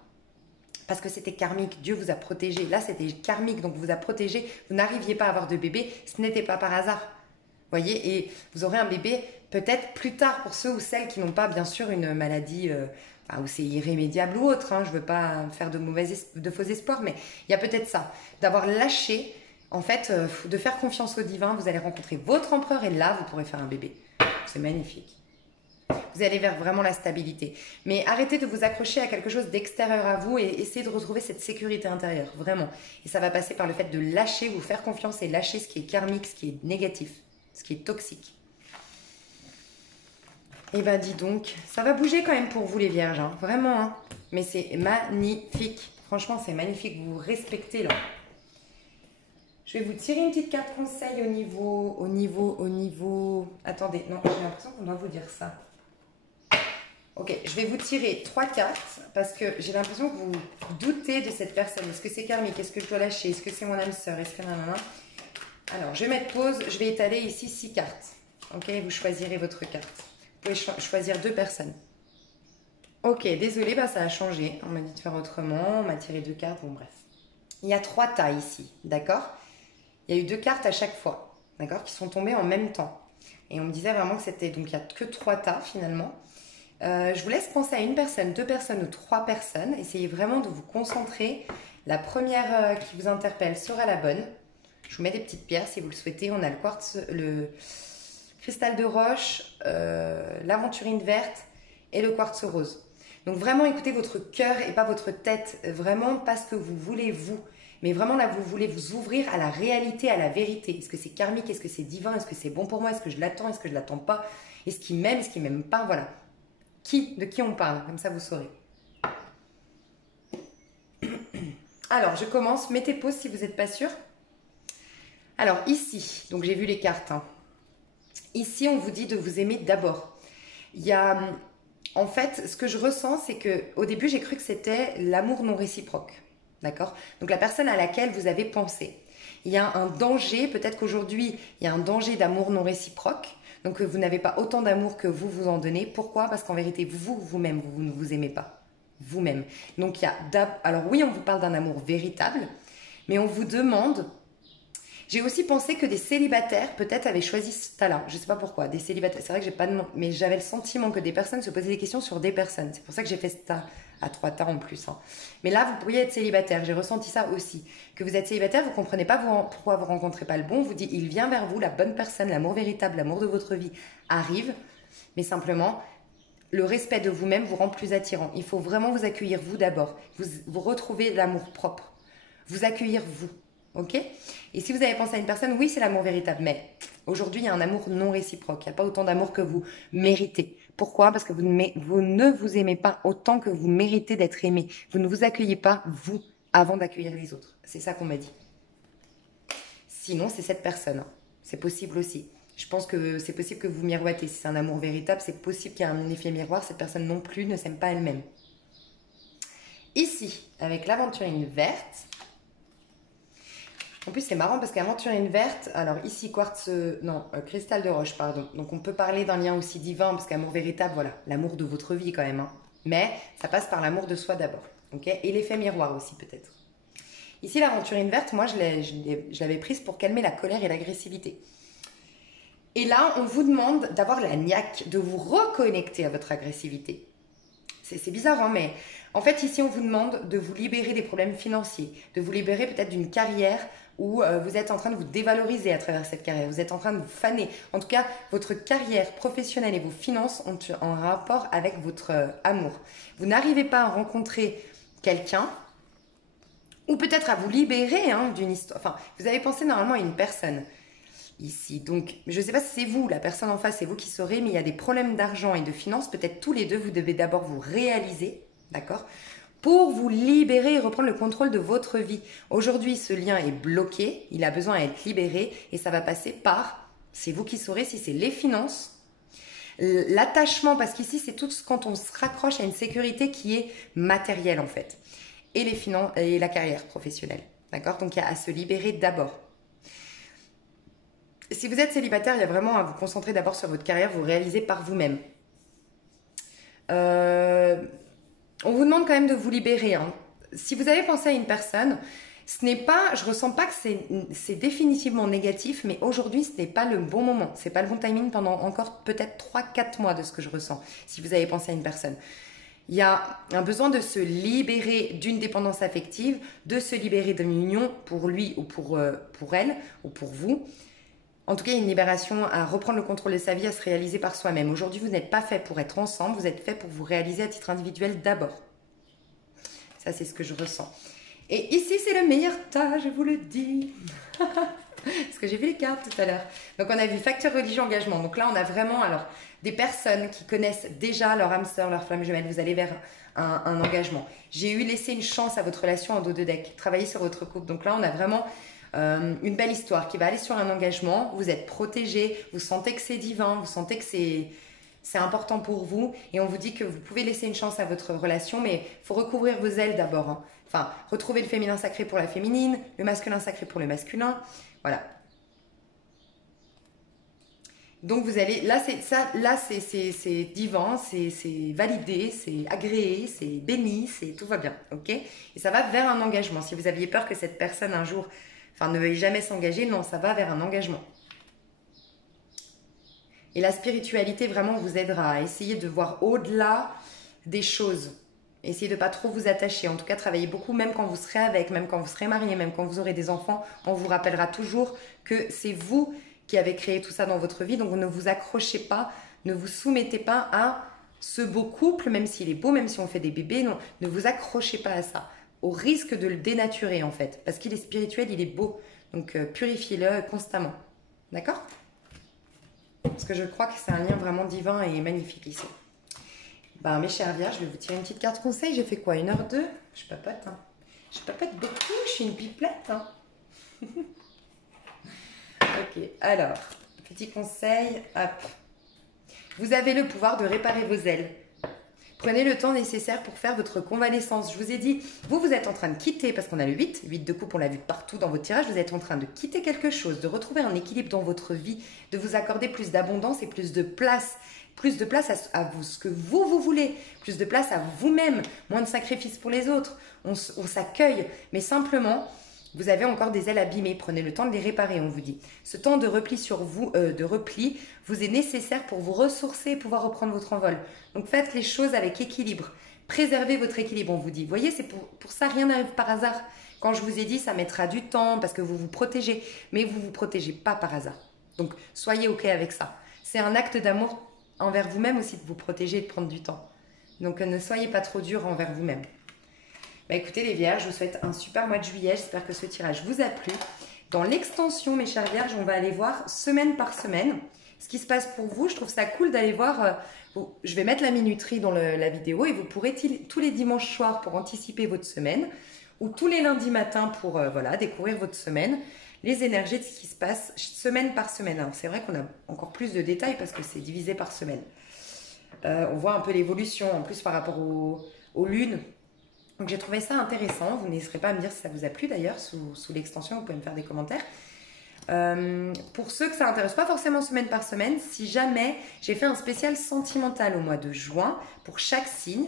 Parce que c'était karmique, Dieu vous a protégé. Là, c'était karmique, donc vous a protégé. Vous n'arriviez pas à avoir de bébé, ce n'était pas par hasard. Voyez, et vous aurez un bébé peut-être plus tard pour ceux ou celles qui n'ont pas, bien sûr, une maladie... ou c'est irrémédiable ou autre, hein, je ne veux pas faire de faux espoirs, mais il y a peut-être ça, d'avoir lâché, en fait, de faire confiance au divin, vous allez rencontrer votre empereur et là, vous pourrez faire un bébé. C'est magnifique. Vous allez vers vraiment la stabilité. Mais arrêtez de vous accrocher à quelque chose d'extérieur à vous et essayez de retrouver cette sécurité intérieure, vraiment. Et ça va passer par le fait de lâcher, vous faire confiance et lâcher ce qui est karmique, ce qui est négatif, ce qui est toxique. Eh ben dis donc, ça va bouger quand même pour vous les vierges, hein, vraiment. Hein. Mais c'est magnifique. Franchement, c'est magnifique. Vous vous respectez là. Je vais vous tirer une petite carte conseil au niveau... Attendez, non, j'ai l'impression qu'on doit vous dire ça. Ok, je vais vous tirer 3 cartes parce que j'ai l'impression que vous doutez de cette personne. Est-ce que c'est karmique? Est-ce que je dois lâcher? Est-ce que c'est mon âme sœur? Est-ce que nanana? Alors, je vais mettre pause. Je vais étaler ici 6 cartes. Ok, vous choisirez votre carte. Vous pouvez choisir 2 personnes. Ok, désolé, bah, ça a changé. On m'a dit de faire autrement. On m'a tiré 2 cartes. Bon, bref. Il y a 3 tas ici, d'accord? Il y a eu 2 cartes à chaque fois, d'accord? Qui sont tombées en même temps. Et on me disait vraiment que c'était... Donc, il n'y a que 3 tas, finalement. Je vous laisse penser à une personne, 2 personnes ou 3 personnes. Essayez vraiment de vous concentrer. La première qui vous interpelle sera la bonne. Je vous mets des petites pierres si vous le souhaitez. On a le quartz... le cristal de roche, l'aventurine verte et le quartz rose. Donc vraiment écoutez votre cœur et pas votre tête, vraiment pas ce que vous voulez vous, mais vraiment là vous voulez vous ouvrir à la réalité, à la vérité. Est-ce que c'est karmique, est-ce que c'est divin, est-ce que c'est bon pour moi, est-ce que je l'attends, est-ce que je l'attends pas, est-ce qu'il m'aime, est-ce qu'il m'aime pas, voilà. De qui on parle, comme ça vous saurez. Alors je commence, mettez pause si vous n'êtes pas sûr. Alors ici, donc j'ai vu les cartes, hein. Ici, on vous dit de vous aimer d'abord. Il y a, en fait, ce que je ressens, c'est que au début, j'ai cru que c'était l'amour non réciproque. D'accord? Donc, la personne à laquelle vous avez pensé. Il y a un danger, peut-être qu'aujourd'hui, il y a un danger d'amour non réciproque. Donc, vous n'avez pas autant d'amour que vous en donnez. Pourquoi? Parce qu'en vérité, vous-même, vous ne vous aimez pas. Vous-même. Donc, il y a... Alors oui, on vous parle d'un amour véritable, mais on vous demande... J'ai aussi pensé que des célibataires, peut-être, avaient choisi ce tas-là. Je ne sais pas pourquoi. Des célibataires, c'est vrai que j'ai pas de nom, mais j'avais le sentiment que des personnes se posaient des questions sur des personnes. C'est pour ça que j'ai fait ce tas, à 3 tas en plus. Hein. Mais là, vous pourriez être célibataire. J'ai ressenti ça aussi. Que vous êtes célibataire, vous ne comprenez pas pourquoi vous ne rencontrez pas le bon. On vous dit, il vient vers vous, la bonne personne, l'amour véritable, l'amour de votre vie arrive. Mais simplement, le respect de vous-même vous rend plus attirant. Il faut vraiment vous accueillir vous d'abord. Vous retrouvez l'amour propre. Vous accueillir vous. Ok? Et si vous avez pensé à une personne, oui, c'est l'amour véritable, mais aujourd'hui, il y a un amour non réciproque. Il n'y a pas autant d'amour que vous méritez. Pourquoi? Parce que vous ne vous aimez pas autant que vous méritez d'être aimé. Vous ne vous accueillez pas, vous, avant d'accueillir les autres. C'est ça qu'on m'a dit. Sinon, c'est cette personne. C'est possible aussi. Je pense que c'est possible que vous miroitez. Si c'est un amour véritable, c'est possible qu'il y ait un effet miroir. Cette personne non plus ne s'aime pas elle-même. Ici, avec l'aventurine verte... En plus, c'est marrant parce qu'aventurine verte, alors ici, cristal de roche, pardon. Donc, on peut parler d'un lien aussi divin parce qu'amour véritable, voilà, l'amour de votre vie quand même. Hein. Mais ça passe par l'amour de soi d'abord. Okay, et l'effet miroir aussi, peut-être. Ici, l'aventurine verte, moi, je l'avais prise pour calmer la colère et l'agressivité. Et là, on vous demande d'avoir la niaque, de vous reconnecter à votre agressivité. c'est bizarre, hein, mais en fait, ici, on vous demande de vous libérer des problèmes financiers, de vous libérer peut-être d'une carrière où vous êtes en train de vous dévaloriser à travers cette carrière, vous êtes en train de vous faner. En tout cas, votre carrière professionnelle et vos finances ont un rapport avec votre amour. Vous n'arrivez pas à rencontrer quelqu'un ou peut-être à vous libérer d'une histoire. Enfin, vous avez pensé normalement à une personne ici. Donc, je ne sais pas si c'est vous, la personne en face, c'est vous qui saurez, mais il y a des problèmes d'argent et de finances. Peut-être tous les deux, vous devez d'abord vous réaliser, d'accord, pour vous libérer et reprendre le contrôle de votre vie. Aujourd'hui, ce lien est bloqué, il a besoin d'être libéré et ça va passer par, c'est vous qui saurez si c'est les finances, l'attachement, parce qu'ici, c'est tout quand on se raccroche à une sécurité qui est matérielle en fait, et les finances et la carrière professionnelle, d'accord. Donc, il y a à se libérer d'abord. Si vous êtes célibataire, il y a vraiment à vous concentrer d'abord sur votre carrière, vous réaliser par vous-même. On vous demande quand même de vous libérer. Hein. Si vous avez pensé à une personne, ce n'est pas, je ressens pas que c'est définitivement négatif, mais aujourd'hui, ce n'est pas le bon moment. Ce n'est pas le bon timing pendant encore peut-être 3-4 mois de ce que je ressens, si vous avez pensé à une personne. Il y a un besoin de se libérer d'une dépendance affective, de se libérer d'une union pour lui ou pour elle ou pour vous. En tout cas, il y a une libération à reprendre le contrôle de sa vie, à se réaliser par soi-même. Aujourd'hui, vous n'êtes pas fait pour être ensemble, vous êtes fait pour vous réaliser à titre individuel d'abord. Ça, c'est ce que je ressens. Et ici, c'est le meilleur tas, je vous le dis. Parce que j'ai vu les cartes tout à l'heure. Donc, on a vu facteur, religion, engagement. Donc là, on a vraiment alors des personnes qui connaissent déjà leur âme sœur, leur flamme jumelle. Vous allez vers un engagement. J'ai eu laissé une chance à votre relation en dos de deck. Travailler sur votre couple. Donc là, on a vraiment... une belle histoire qui va aller sur un engagement, vous êtes protégé, vous sentez que c'est divin, vous sentez que c'est important pour vous et on vous dit que vous pouvez laisser une chance à votre relation, mais il faut recouvrir vos ailes d'abord. Hein. Enfin, retrouver le féminin sacré pour la féminine, le masculin sacré pour le masculin, voilà. Donc vous allez, là c'est divin, c'est validé, c'est agréé, c'est béni, tout va bien, ok. Et ça va vers un engagement. Si vous aviez peur que cette personne un jour ne veuille jamais s'engager, non, ça va vers un engagement. Et la spiritualité vraiment vous aidera à essayer de voir au-delà des choses. Essayez de ne pas trop vous attacher. En tout cas, travaillez beaucoup, même quand vous serez avec, même quand vous serez marié, même quand vous aurez des enfants. On vous rappellera toujours que c'est vous qui avez créé tout ça dans votre vie. Donc, ne vous accrochez pas, ne vous soumettez pas à ce beau couple, même s'il est beau, même si on fait des bébés. Non, ne vous accrochez pas à ça. Au risque de le dénaturer en fait, parce qu'il est spirituel, il est beau, donc purifiez-le constamment, d'accord? Parce que je crois que c'est un lien vraiment divin et magnifique ici. Ben, mes chers vierges, je vais vous tirer une petite carte conseil. J'ai fait quoi, 1h02? Je papote, hein. Je papote beaucoup, je suis une pipelette, hein. Ok, alors, petit conseil, hop. Vous avez le pouvoir de réparer vos ailes. Prenez le temps nécessaire pour faire votre convalescence. Je vous ai dit, vous êtes en train de quitter, parce qu'on a le 8 de coupe, on l'a vu partout dans votre tirage, vous êtes en train de quitter quelque chose, de retrouver un équilibre dans votre vie, de vous accorder plus d'abondance et plus de place à vous, ce que vous voulez, plus de place à vous-même, moins de sacrifices pour les autres. On s'accueille, mais simplement... Vous avez encore des ailes abîmées, prenez le temps de les réparer, on vous dit. Ce temps de repli sur vous, vous est nécessaire pour vous ressourcer et pouvoir reprendre votre envol. Donc faites les choses avec équilibre. Préservez votre équilibre, on vous dit. Vous voyez, c'est pour ça, rien n'arrive par hasard. Quand je vous ai dit, ça mettra du temps parce que vous vous protégez, mais vous ne vous protégez pas par hasard. Donc soyez OK avec ça. C'est un acte d'amour envers vous-même aussi de vous protéger et de prendre du temps. Donc ne soyez pas trop dur envers vous-même. Bah écoutez les vierges, je vous souhaite un super mois de juillet. J'espère que ce tirage vous a plu. Dans l'extension, mes chères vierges, on va aller voir semaine par semaine ce qui se passe pour vous. Je trouve ça cool d'aller voir. Je vais mettre la minuterie dans la vidéo et vous pourrez tous les dimanches soirs pour anticiper votre semaine ou tous les lundis matins pour découvrir votre semaine, les énergies de ce qui se passe semaine par semaine. Alors c'est vrai qu'on a encore plus de détails parce que c'est divisé par semaine. On voit un peu l'évolution en plus par rapport aux lunes. Donc j'ai trouvé ça intéressant, vous n'hésiterez pas à me dire si ça vous a plu d'ailleurs sous l'extension, vous pouvez me faire des commentaires. Pour ceux que ça n'intéresse pas forcément semaine par semaine, si jamais j'ai fait un spécial sentimental au mois de juin pour chaque signe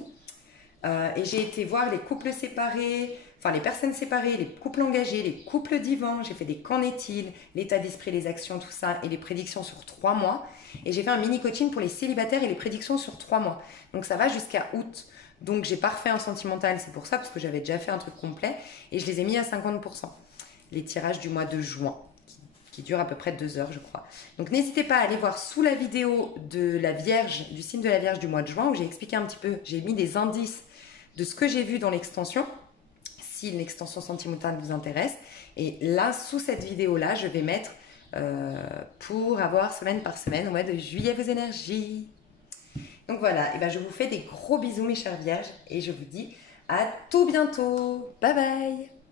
et j'ai été voir les couples séparés, enfin les personnes séparées, les couples engagés, les couples divins, j'ai fait des qu'en est-il, l'état d'esprit, les actions, tout ça et les prédictions sur 3 mois et j'ai fait un mini coaching pour les célibataires et les prédictions sur 3 mois, donc ça va jusqu'à août. Donc, j'ai pas refait un sentimental, c'est pour ça, parce que j'avais déjà fait un truc complet. Et je les ai mis à 50%. Les tirages du mois de juin, qui durent à peu près 2 heures, je crois. Donc, n'hésitez pas à aller voir sous la vidéo de la Vierge, du signe de la Vierge du mois de juin, où j'ai expliqué un petit peu, j'ai mis des indices de ce que j'ai vu dans l'extension, si l'extension sentimentale vous intéresse. Et là, sous cette vidéo-là, je vais mettre pour avoir semaine par semaine au mois de juillet vos énergies. Donc voilà, et ben je vous fais des gros bisous mes chères vierges et je vous dis à tout bientôt. Bye bye.